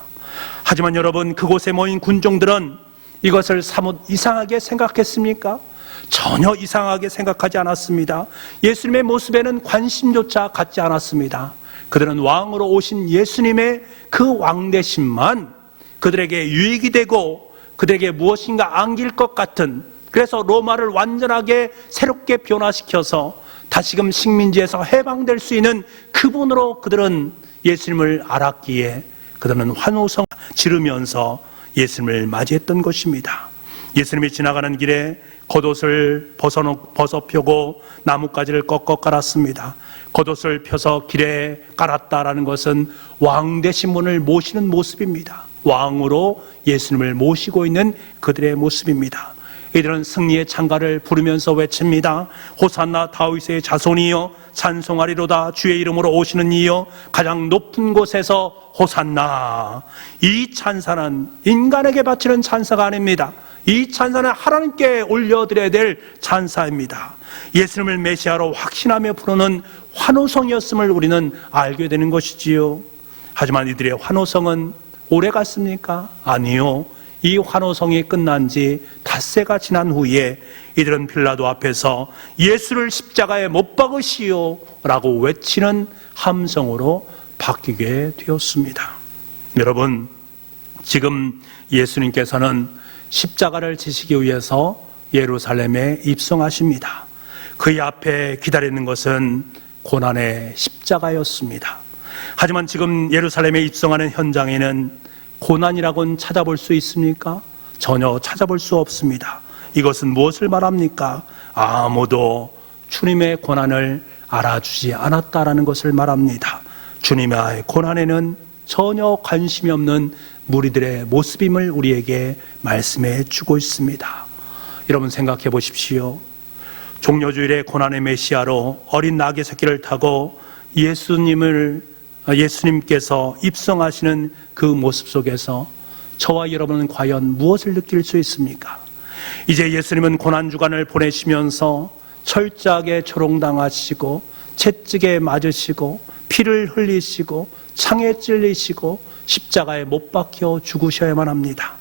하지만 여러분, 그곳에 모인 군종들은 이것을 사뭇 이상하게 생각했습니까? 전혀 이상하게 생각하지 않았습니다. 예수님의 모습에는 관심조차 갖지 않았습니다. 그들은 왕으로 오신 예수님의 그 왕되심만 그들에게 유익이 되고 그들에게 무엇인가 안길 것 같은 그래서 로마를 완전하게 새롭게 변화시켜서 다시금 식민지에서 해방될 수 있는 그분으로 그들은 예수님을 알았기에 그들은 환호성 지르면서 예수님을 맞이했던 것입니다. 예수님이 지나가는 길에 겉옷을 벗어펴고 나뭇가지를 꺾어 깔았습니다. 겉옷을 펴서 길에 깔았다라는 것은 왕 되신 분을 모시는 모습입니다. 왕으로 예수님을 모시고 있는 그들의 모습입니다. 이들은 승리의 창가를 부르면서 외칩니다. 호산나 다윗의 자손이여 찬송하리로다. 주의 이름으로 오시는 이여 가장 높은 곳에서 호산나. 이 찬사는 인간에게 바치는 찬사가 아닙니다. 이 찬사는 하나님께 올려드려야 될 찬사입니다. 예수님을 메시아로 확신하며 부르는 환호성이었음을 우리는 알게 되는 것이지요. 하지만 이들의 환호성은 오래 갔습니까? 아니요. 이 환호성이 끝난 지 닷새가 지난 후에 이들은 빌라도 앞에서 예수를 십자가에 못 박으시오 라고 외치는 함성으로 바뀌게 되었습니다. 여러분, 지금 예수님께서는 십자가를 지시기 위해서 예루살렘에 입성하십니다. 그의 앞에 기다리는 것은 고난의 십자가였습니다. 하지만 지금 예루살렘에 입성하는 현장에는 고난이라고는 찾아볼 수 있습니까? 전혀 찾아볼 수 없습니다. 이것은 무엇을 말합니까? 아무도 주님의 고난을 알아주지 않았다라는 것을 말합니다. 주님의 고난에는 전혀 관심이 없는 무리들의 모습임을 우리에게 말씀해 주고 있습니다. 여러분 생각해 보십시오. 종려주일의 고난의 메시아로 어린 낙의 새끼를 타고 예수님께서 입성하시는 그 모습 속에서 저와 여러분은 과연 무엇을 느낄 수 있습니까? 이제 예수님은 고난주간을 보내시면서 철저하게 조롱당하시고 채찍에 맞으시고 피를 흘리시고 창에 찔리시고 십자가에 못 박혀 죽으셔야만 합니다.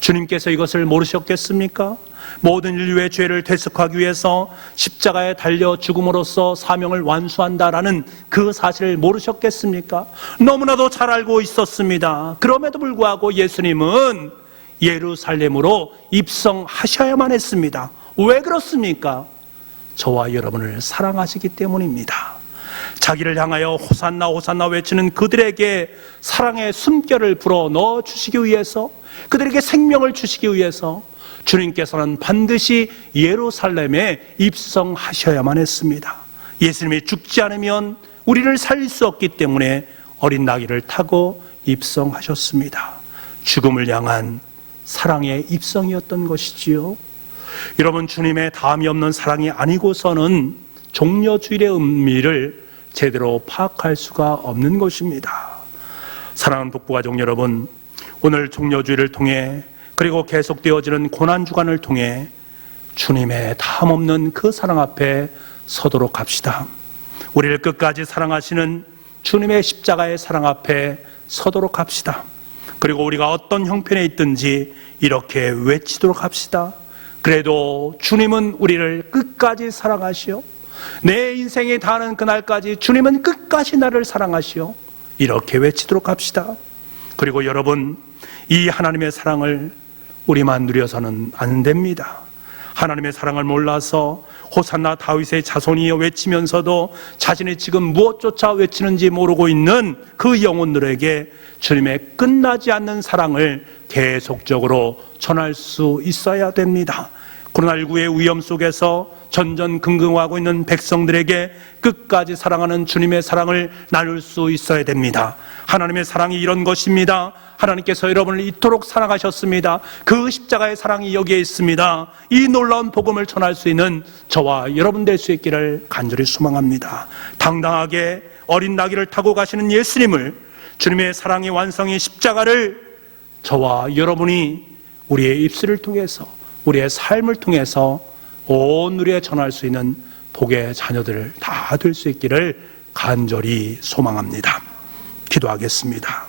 주님께서 이것을 모르셨겠습니까? 모든 인류의 죄를 대속하기 위해서 십자가에 달려 죽음으로써 사명을 완수한다라는 그 사실을 모르셨겠습니까? 너무나도 잘 알고 있었습니다. 그럼에도 불구하고 예수님은 예루살렘으로 입성하셔야만 했습니다. 왜 그렇습니까? 저와 여러분을 사랑하시기 때문입니다. 자기를 향하여 호산나 호산나 외치는 그들에게 사랑의 숨결을 불어 넣어 주시기 위해서, 그들에게 생명을 주시기 위해서 주님께서는 반드시 예루살렘에 입성하셔야만 했습니다. 예수님이 죽지 않으면 우리를 살릴 수 없기 때문에 어린 나귀를 타고 입성하셨습니다. 죽음을 향한 사랑의 입성이었던 것이지요. 여러분, 주님의 다함이 없는 사랑이 아니고서는 종려주일의 의미를 제대로 파악할 수가 없는 것입니다. 사랑하는 독부가족 여러분, 오늘 종려주일을 통해 그리고 계속되어지는 고난주간을 통해 주님의 다함 없는 그 사랑 앞에 서도록 합시다. 우리를 끝까지 사랑하시는 주님의 십자가의 사랑 앞에 서도록 합시다. 그리고 우리가 어떤 형편에 있든지 이렇게 외치도록 합시다. 그래도 주님은 우리를 끝까지 사랑하시오. 내 인생이 다하는 그날까지 주님은 끝까지 나를 사랑하시오. 이렇게 외치도록 합시다. 그리고 여러분, 이 하나님의 사랑을 우리만 누려서는 안 됩니다. 하나님의 사랑을 몰라서 호산나 다윗의 자손이여 외치면서도 자신이 지금 무엇조차 외치는지 모르고 있는 그 영혼들에게 주님의 끝나지 않는 사랑을 계속적으로 전할 수 있어야 됩니다. 코로나19의 위험 속에서 전전긍긍하고 있는 백성들에게 끝까지 사랑하는 주님의 사랑을 나눌 수 있어야 됩니다. 하나님의 사랑이 이런 것입니다. 하나님께서 여러분을 이토록 사랑하셨습니다. 그 십자가의 사랑이 여기에 있습니다. 이 놀라운 복음을 전할 수 있는 저와 여러분 될 수 있기를 간절히 소망합니다. 당당하게 어린 나귀를 타고 가시는 예수님을, 주님의 사랑의 완성의 십자가를 저와 여러분이 우리의 입술을 통해서, 우리의 삶을 통해서 온 우리에 전할 수 있는 복의 자녀들 다 될 수 있기를 간절히 소망합니다. 기도하겠습니다.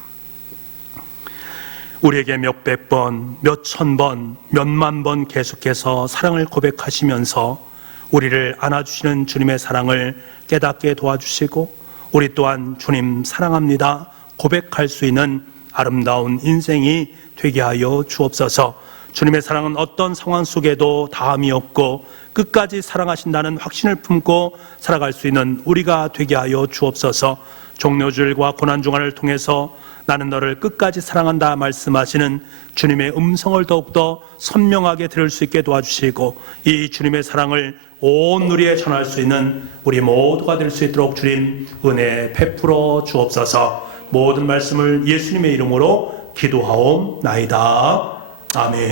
우리에게 몇백 번, 몇천 번, 몇만 번 계속해서 사랑을 고백하시면서 우리를 안아주시는 주님의 사랑을 깨닫게 도와주시고, 우리 또한 주님 사랑합니다 고백할 수 있는 아름다운 인생이 되게 하여 주옵소서. 주님의 사랑은 어떤 상황 속에도 다함이 없고 끝까지 사랑하신다는 확신을 품고 살아갈 수 있는 우리가 되게 하여 주옵소서. 종려주일과 고난주간을 통해서 나는 너를 끝까지 사랑한다 말씀하시는 주님의 음성을 더욱더 선명하게 들을 수 있게 도와주시고, 이 주님의 사랑을 온 누리에 전할 수 있는 우리 모두가 될 수 있도록 주님 은혜 베풀어 주옵소서. 모든 말씀을 예수님의 이름으로 기도하옵나이다. 아멘.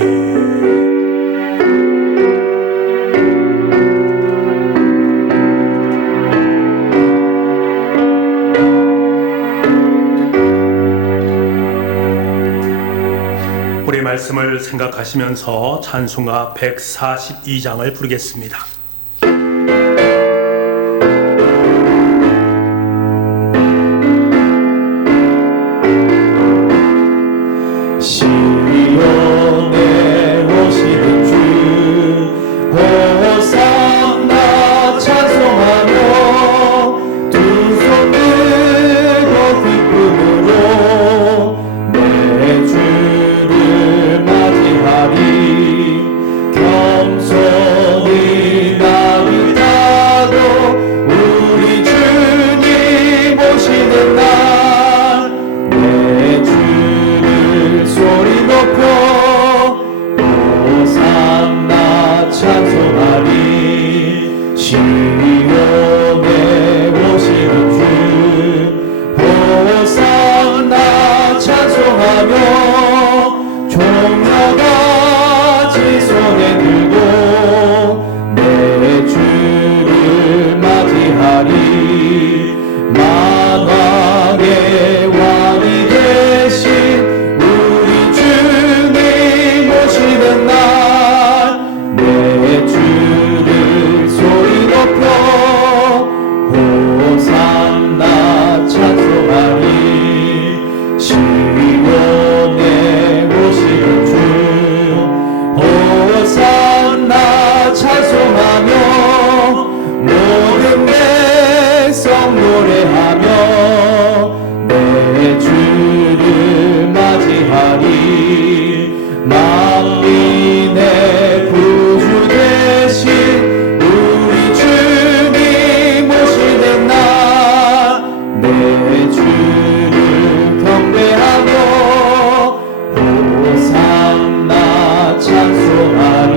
우리 말씀을 생각하시면서 찬송가 142장을 부르겠습니다. 시온에 오시는 주 호산나 찬송하며 두 손 들고 기쁨으로 내 주를 맞이하리. 겸손히 나를 타고 우리 주님 오시는 날 내 주를 소리 높여 호산나 찬송하리. 시온에 오시는 주 호산나 찬송하며 종려같이 손에 들고 내 주를 맞이하리. 만왕의 왕이 되신 우리 주님 오시는 날 내 주를 소리 높여 호산나 찬송하리. 시온에 오시는 주 호산나 찬송하며 모든 백성 노래하며 내 주를 맞이하리. 만민의 구주 되신 우리 주님 오시는 날 내 주를 경배하며 호산나 찬송하리.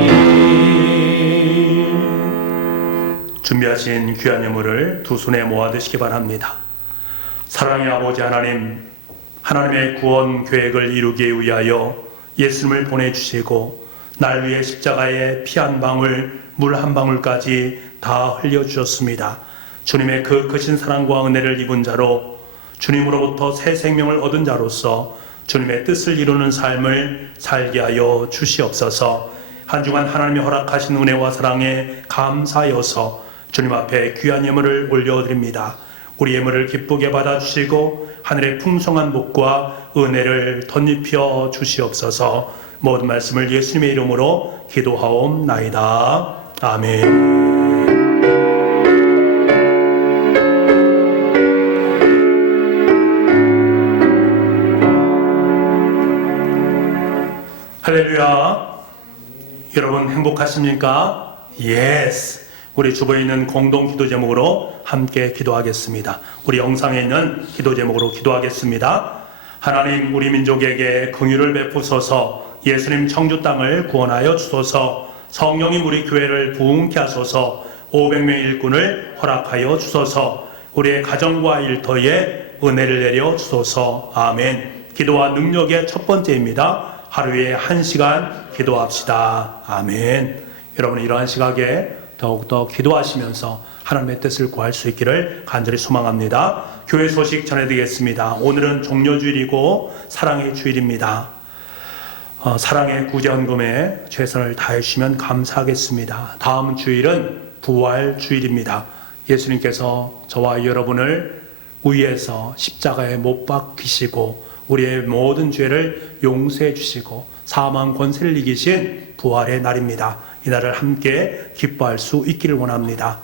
준비하신 귀한 예물을 두 손에 모아 드시기 바랍니다. 사랑의 아버지 하나님, 하나님의 구원 계획을 이루기 위하여 예수님을 보내주시고 날 위해 십자가에 피 한 방울, 물 한 방울까지 다 흘려주셨습니다. 주님의 그 크신 사랑과 은혜를 입은 자로, 주님으로부터 새 생명을 얻은 자로서 주님의 뜻을 이루는 삶을 살게 하여 주시옵소서. 한 주간 하나님이 허락하신 은혜와 사랑에 감사하여서 주님 앞에 귀한 예물을 올려드립니다. 우리 예물을 기쁘게 받아주시고 하늘의 풍성한 복과 은혜를 덧입혀 주시옵소서. 모든 말씀을 예수님의 이름으로 기도하옵나이다. 아멘. 할렐루야. 여러분 행복하십니까? 예스. 우리 주변에 있는 공동 기도 제목으로 함께 기도하겠습니다. 우리 영상에 있는 기도 제목으로 기도하겠습니다. 하나님, 우리 민족에게 긍휼을 베푸소서. 예수님 청주 땅을 구원하여 주소서. 성령님 우리 교회를 부흥케 하소서. 500명의 일꾼을 허락하여 주소서. 우리의 가정과 일터에 은혜를 내려 주소서. 아멘. 기도와 능력의 첫 번째입니다. 하루에 1시간 기도합시다. 아멘. 여러분 이러한 시각에 더욱더 기도하시면서 하나님의 뜻을 구할 수 있기를 간절히 소망합니다. 교회 소식 전해드리겠습니다. 오늘은 종려주일이고 사랑의 주일입니다. 사랑의 구제헌금에 최선을 다해주시면 감사하겠습니다. 다음 주일은 부활 주일입니다. 예수님께서 저와 여러분을 위해서 십자가에 못 박히시고 우리의 모든 죄를 용서해 주시고 사망 권세를 이기신 부활의 날입니다. 이 날을 함께 기뻐할 수 있기를 원합니다.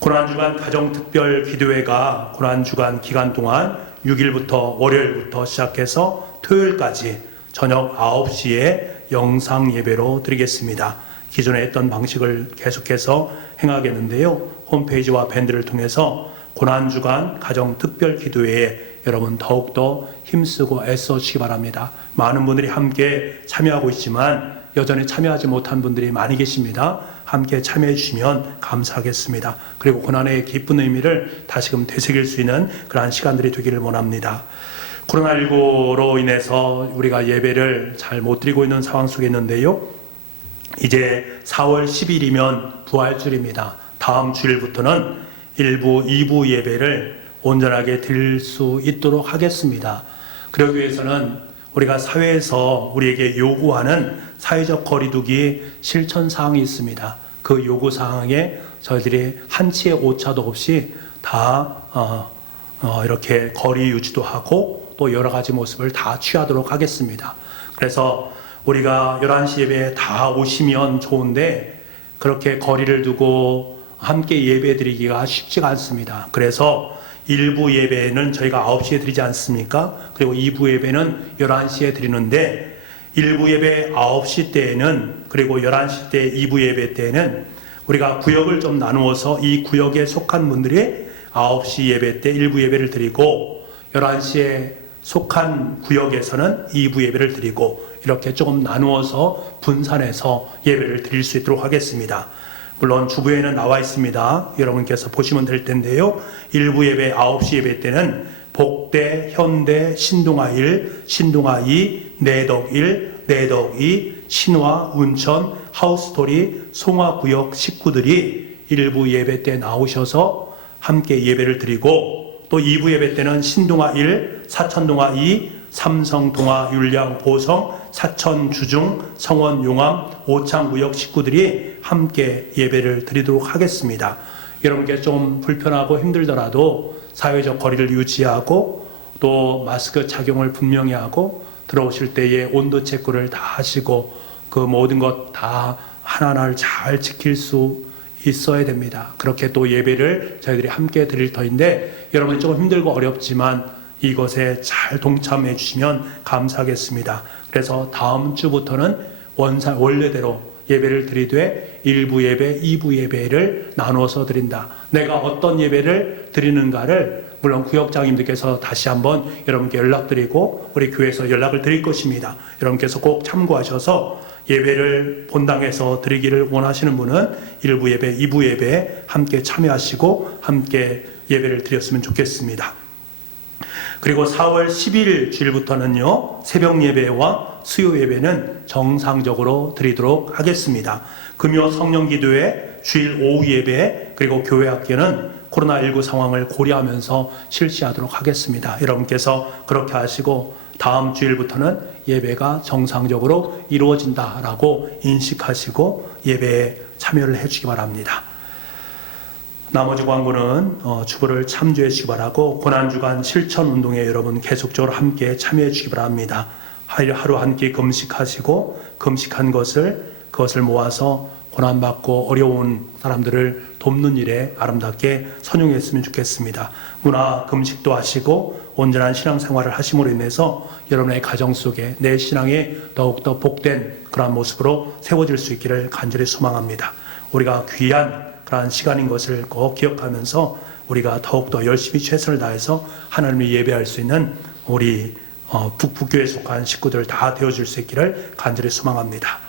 고난주간 가정특별 기도회가 고난주간 기간 동안 6일부터 월요일부터 시작해서 토요일까지 저녁 9시에 영상 예배로 드리겠습니다. 기존에 했던 방식을 계속해서 행하겠는데요. 홈페이지와 밴드를 통해서 고난주간 가정 특별 기도회에 여러분 더욱더 힘쓰고 애써주시기 바랍니다. 많은 분들이 함께 참여하고 있지만 여전히 참여하지 못한 분들이 많이 계십니다. 함께 참여해 주시면 감사하겠습니다. 그리고 고난의 기쁜 의미를 다시금 되새길 수 있는 그러한 시간들이 되기를 원합니다. 코로나19로 인해서 우리가 예배를 잘 못 드리고 있는 상황 속에 있는데요. 이제 4월 10일이면 부활주일입니다. 다음 주일부터는 1부, 2부 예배를 온전하게 드릴 수 있도록 하겠습니다. 그러기 위해서는 우리가 사회에서 우리에게 요구하는 사회적 거리두기 실천 사항이 있습니다. 그 요구 사항에 저희들이 한치의 오차도 없이 다 이렇게 거리 유지도 하고 또 여러 가지 모습을 다 취하도록 하겠습니다. 그래서 우리가 11시 예배에 다 오시면 좋은데 그렇게 거리를 두고 함께 예배 드리기가 쉽지가 않습니다. 그래서 1부 예배는 저희가 9시에 드리지 않습니까? 그리고 2부 예배는 11시에 드리는데 1부 예배 9시 때에는 그리고 11시 때 2부 예배 때에는 우리가 구역을 좀 나누어서 이 구역에 속한 분들이 9시 예배 때 1부 예배를 드리고 11시에 속한 구역에서는 2부 예배를 드리고 이렇게 조금 나누어서 분산해서 예배를 드릴 수 있도록 하겠습니다. 물론 주부에는 나와 있습니다. 여러분께서 보시면 될 텐데요. 1부 예배 9시 예배 때는 복대, 현대, 신동아 1, 신동아 2, 내덕 1, 내덕 2, 신화, 운천, 하우스토리, 송화구역 식구들이 1부 예배 때 나오셔서 함께 예배를 드리고 또 2부 예배 때는 신동아 1, 사천동아 2, 삼성동아, 율량, 보성, 사천, 주중, 성원, 용암, 오창구역 식구들이 함께 예배를 드리도록 하겠습니다. 여러분께 좀 불편하고 힘들더라도 사회적 거리를 유지하고 또 마스크 착용을 분명히 하고 들어오실 때에 온도 체크를 다 하시고 그 모든 것 다 하나하나를 잘 지킬 수 있어야 됩니다. 그렇게 또 예배를 저희들이 함께 드릴 터인데 여러분이 조금 힘들고 어렵지만 이것에 잘 동참해 주시면 감사하겠습니다. 그래서 다음 주부터는 원래대로 예배를 드리되 1부 예배, 2부 예배를 나누어서 드린다. 내가 어떤 예배를 드리는가를 물론 구역장님들께서 다시 한번 여러분께 연락드리고 우리 교회에서 연락을 드릴 것입니다. 여러분께서 꼭 참고하셔서 예배를 본당에서 드리기를 원하시는 분은 1부 예배, 2부 예배에 함께 참여하시고 함께 예배를 드렸으면 좋겠습니다. 그리고 4월 10일 주일부터는요, 새벽 예배와 수요 예배는 정상적으로 드리도록 하겠습니다. 금요 성령 기도회, 주일 오후 예배, 그리고 교회 학교는 코로나19 상황을 고려하면서 실시하도록 하겠습니다. 여러분께서 그렇게 하시고 다음 주일부터는 예배가 정상적으로 이루어진다라고 인식하시고 예배에 참여를 해주시기 바랍니다. 나머지 광고는 주보를 참조해 주시기 바라고 고난주간 실천운동에 여러분 계속적으로 함께 참여해 주시기 바랍니다. 하루 한 끼 금식하시고 금식한 그것을 모아서 고난받고 어려운 사람들을 돕는 일에 아름답게 선용했으면 좋겠습니다. 문화 금식도 하시고 온전한 신앙생활을 하심으로 인해서 여러분의 가정 속에 내 신앙이 더욱더 복된 그러한 모습으로 세워질 수 있기를 간절히 소망합니다. 우리가 귀한 그러한 시간인 것을 꼭 기억하면서 우리가 더욱더 열심히 최선을 다해서 하나님을 예배할 수 있는 우리 북부교회에 속한 식구들 다 되어줄 수 있기를 간절히 소망합니다.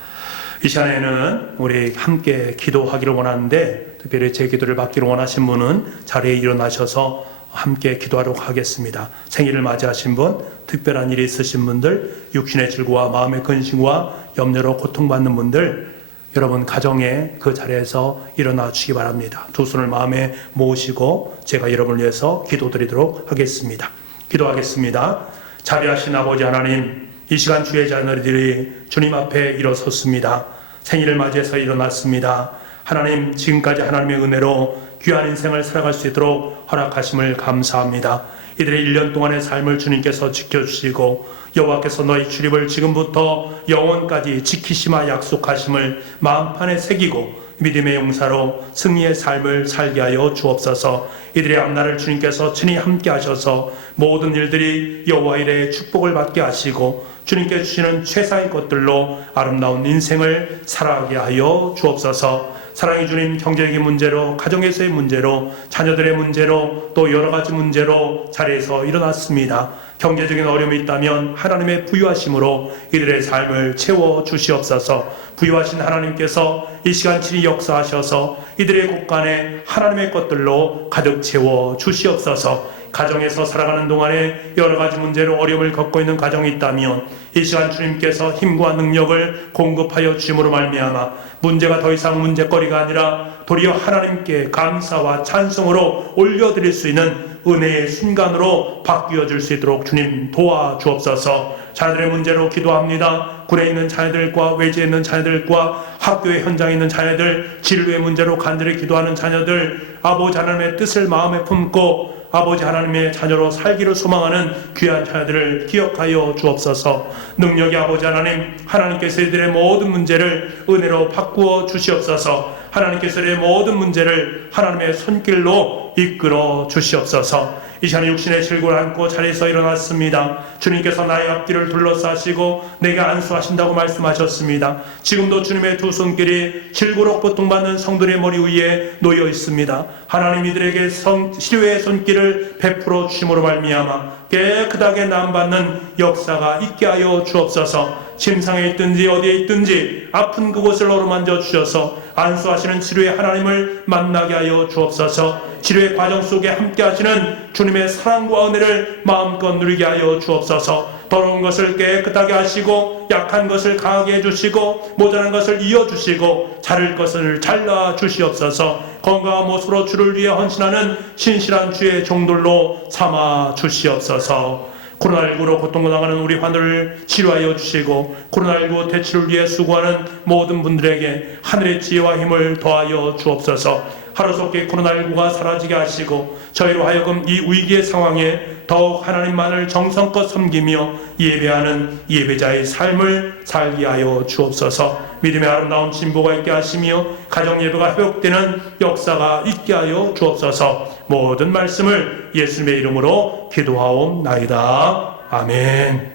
이 시간에는 우리 함께 기도하기를 원하는데 특별히 제 기도를 받기를 원하신 분은 자리에 일어나셔서 함께 기도하도록 하겠습니다. 생일을 맞이하신 분, 특별한 일이 있으신 분들, 육신의 질고와 마음의 근심과 염려로 고통받는 분들, 여러분 가정에 그 자리에서 일어나 주시기 바랍니다. 두 손을 마음에 모으시고 제가 여러분을 위해서 기도드리도록 하겠습니다. 기도하겠습니다. 자비하신 아버지 하나님, 이 시간 주의 자녀들이 주님 앞에 일어섰습니다. 생일을 맞이해서 일어났습니다. 하나님, 지금까지 하나님의 은혜로 귀한 인생을 살아갈 수 있도록 허락하심을 감사합니다. 이들의 1년 동안의 삶을 주님께서 지켜주시고 여호와께서 너희 출입을 지금부터 영원까지 지키시마 약속하심을 마음판에 새기고 믿음의 용사로 승리의 삶을 살게 하여 주옵소서. 이들의 앞날을 주님께서 친히 함께 하셔서 모든 일들이 여호와 이레의 축복을 받게 하시고 주님께 주시는 최상의 것들로 아름다운 인생을 살아가게 하여 주옵소서. 사랑의 주님, 경제적인 문제로, 가정에서의 문제로, 자녀들의 문제로, 또 여러 가지 문제로 자리에서 일어났습니다. 경제적인 어려움이 있다면 하나님의 부유하심으로 이들의 삶을 채워 주시옵소서. 부유하신 하나님께서 이 시간 친히 역사하셔서 이들의 곳간에 하나님의 것들로 가득 채워 주시옵소서. 가정에서 살아가는 동안에 여러 가지 문제로 어려움을 겪고 있는 가정이 있다면 이 시간 주님께서 힘과 능력을 공급하여 주심으로 말미암아 문제가 더 이상 문제거리가 아니라 도리어 하나님께 감사와 찬송으로 올려드릴 수 있는 은혜의 순간으로 바뀌어 줄 수 있도록 주님 도와주옵소서. 자녀들의 문제로 기도합니다. 군에 있는 자녀들과 외지에 있는 자녀들과 학교의 현장에 있는 자녀들, 진로의 문제로 간절히 기도하는 자녀들, 아버지 하나님의 뜻을 마음에 품고 아버지 하나님의 자녀로 살기를 소망하는 귀한 자녀들을 기억하여 주옵소서. 능력의 아버지 하나님, 하나님께서 이들의 모든 문제를 은혜로 바꾸어 주시옵소서. 하나님께서 이들의 모든 문제를 하나님의 손길로 이끌어 주시옵소서. 이 시간에 육신의 질고를 안고 자리에서 일어났습니다. 주님께서 나의 앞뒤를 둘러싸시고 내게 안수하신다고 말씀하셨습니다. 지금도 주님의 두 손길이 질고로 고통받는 성들의 머리 위에 놓여 있습니다. 하나님 이들에게 치료의 손길을 베풀어 주심으로 말미암아 깨끗하게 나음받는 역사가 있게 하여 주옵소서. 침상에 있든지 어디에 있든지 아픈 그곳을 어루만져 주셔서 안수하시는 치료의 하나님을 만나게 하여 주옵소서. 치료의 과정 속에 함께 하시는 주님의 사랑과 은혜를 마음껏 누리게 하여 주옵소서. 더러운 것을 깨끗하게 하시고 약한 것을 강하게 해주시고 모자란 것을 이어주시고 자를 것을 잘라 주시옵소서. 건강한 모습으로 주를 위해 헌신하는 신실한 주의 종들로 삼아 주시옵소서. 코로나19로 고통당하는 우리 환우를 치료하여 주시고 코로나19 대치를 위해 수고하는 모든 분들에게 하늘의 지혜와 힘을 더하여 주옵소서. 하루속히 코로나19가 사라지게 하시고 저희로 하여금 이 위기의 상황에 더욱 하나님만을 정성껏 섬기며 예배하는 예배자의 삶을 살게 하여 주옵소서. 믿음의 아름다운 진보가 있게 하시며 가정예배가 회복되는 역사가 있게 하여 주옵소서. 모든 말씀을 예수님의 이름으로 기도하옵나이다. 아멘.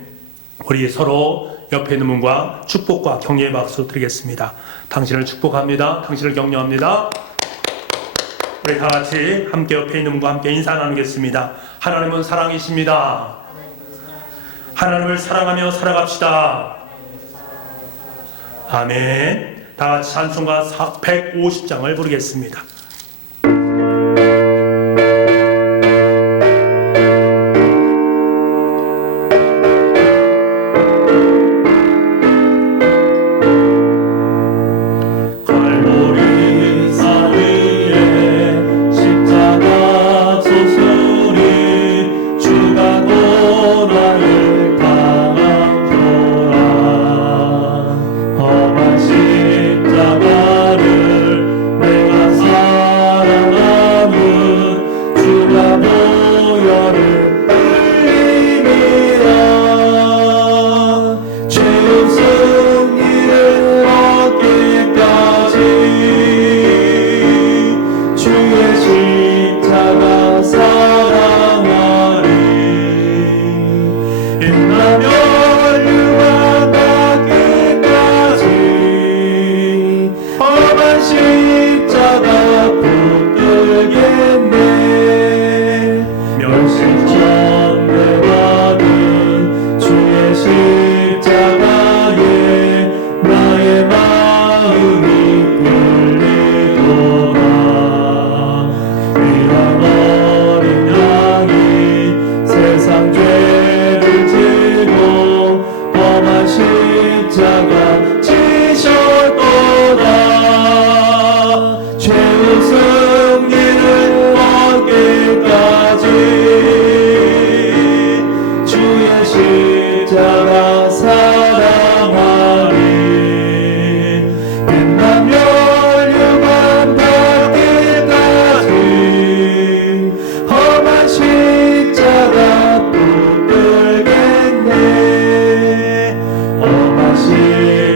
우리 서로 옆에 있는 분과 축복과 격려의 박수 드리겠습니다. 당신을 축복합니다. 당신을 격려합니다. 우리 다 같이 함께 옆에 있는 분과 함께 인사 나누겠습니다. 하나님은 사랑이십니다. 하나님을 사랑하며 살아갑시다. 아멘. 다 같이 찬송가 150장을 부르겠습니다.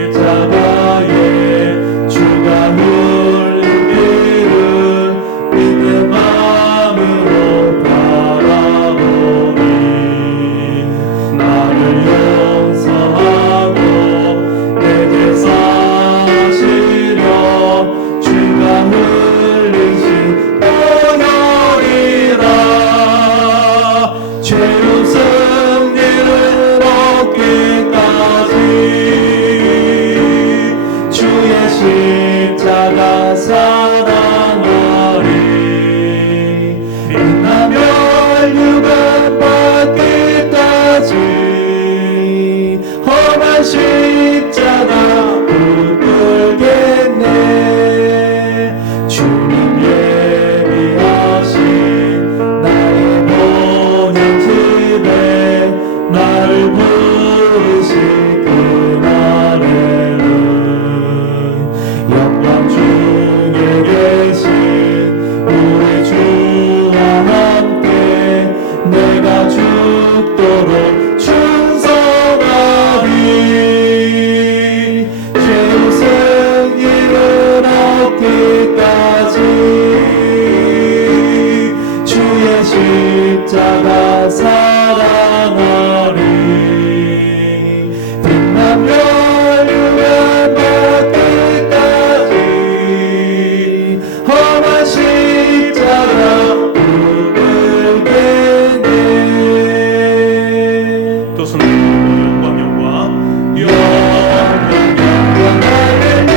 십자가에 주가 나를 부르신 그날에는 영광 중에 계신 우리 주와 함께 내가 죽도록 충성하리. 죄의 승리를 얻기까지 주의 십자가 사랑하리. 빛난 멸류관 받기까지 험한 십자가 붙들겠네. 또 손 들고 영광 영광 할렐루야. 영광 할렐루야.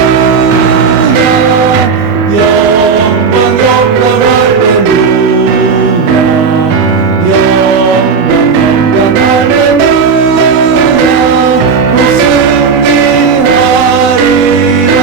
영광 할렐루야. 승리하리라.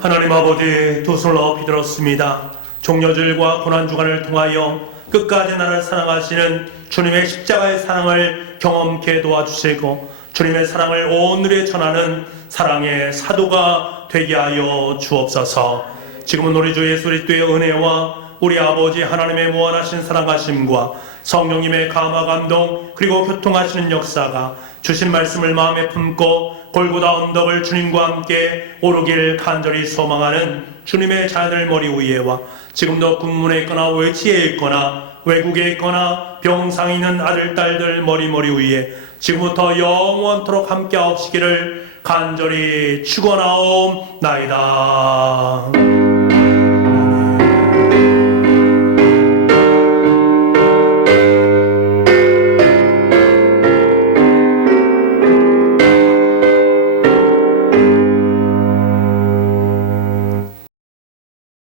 하나님 아버지, 두 손을 높이 들었습니다. 종려절과 고난주간을 통하여 끝까지 나를 사랑하시는 주님의 십자가의 사랑을 경험케 도와주시고 주님의 사랑을 온 누리에 전하는 사랑의 사도가 되게 하여 주옵소서. 지금은 우리 주 예수 그리스도의 은혜와 우리 아버지 하나님의 무한하신 사랑하심과 성령님의 감화 감동 그리고 교통하시는 역사가 주신 말씀을 마음에 품고 골고다 언덕을 주님과 함께 오르길 간절히 소망하는 주님의 자녀들 머리 위에와 지금도 군문에 있거나 외치에 있거나 외국에 있거나 병상에 있는 아들 딸들 머리 위에 지금부터 영원토록 함께 하옵시기를 간절히 축원하옵나이다.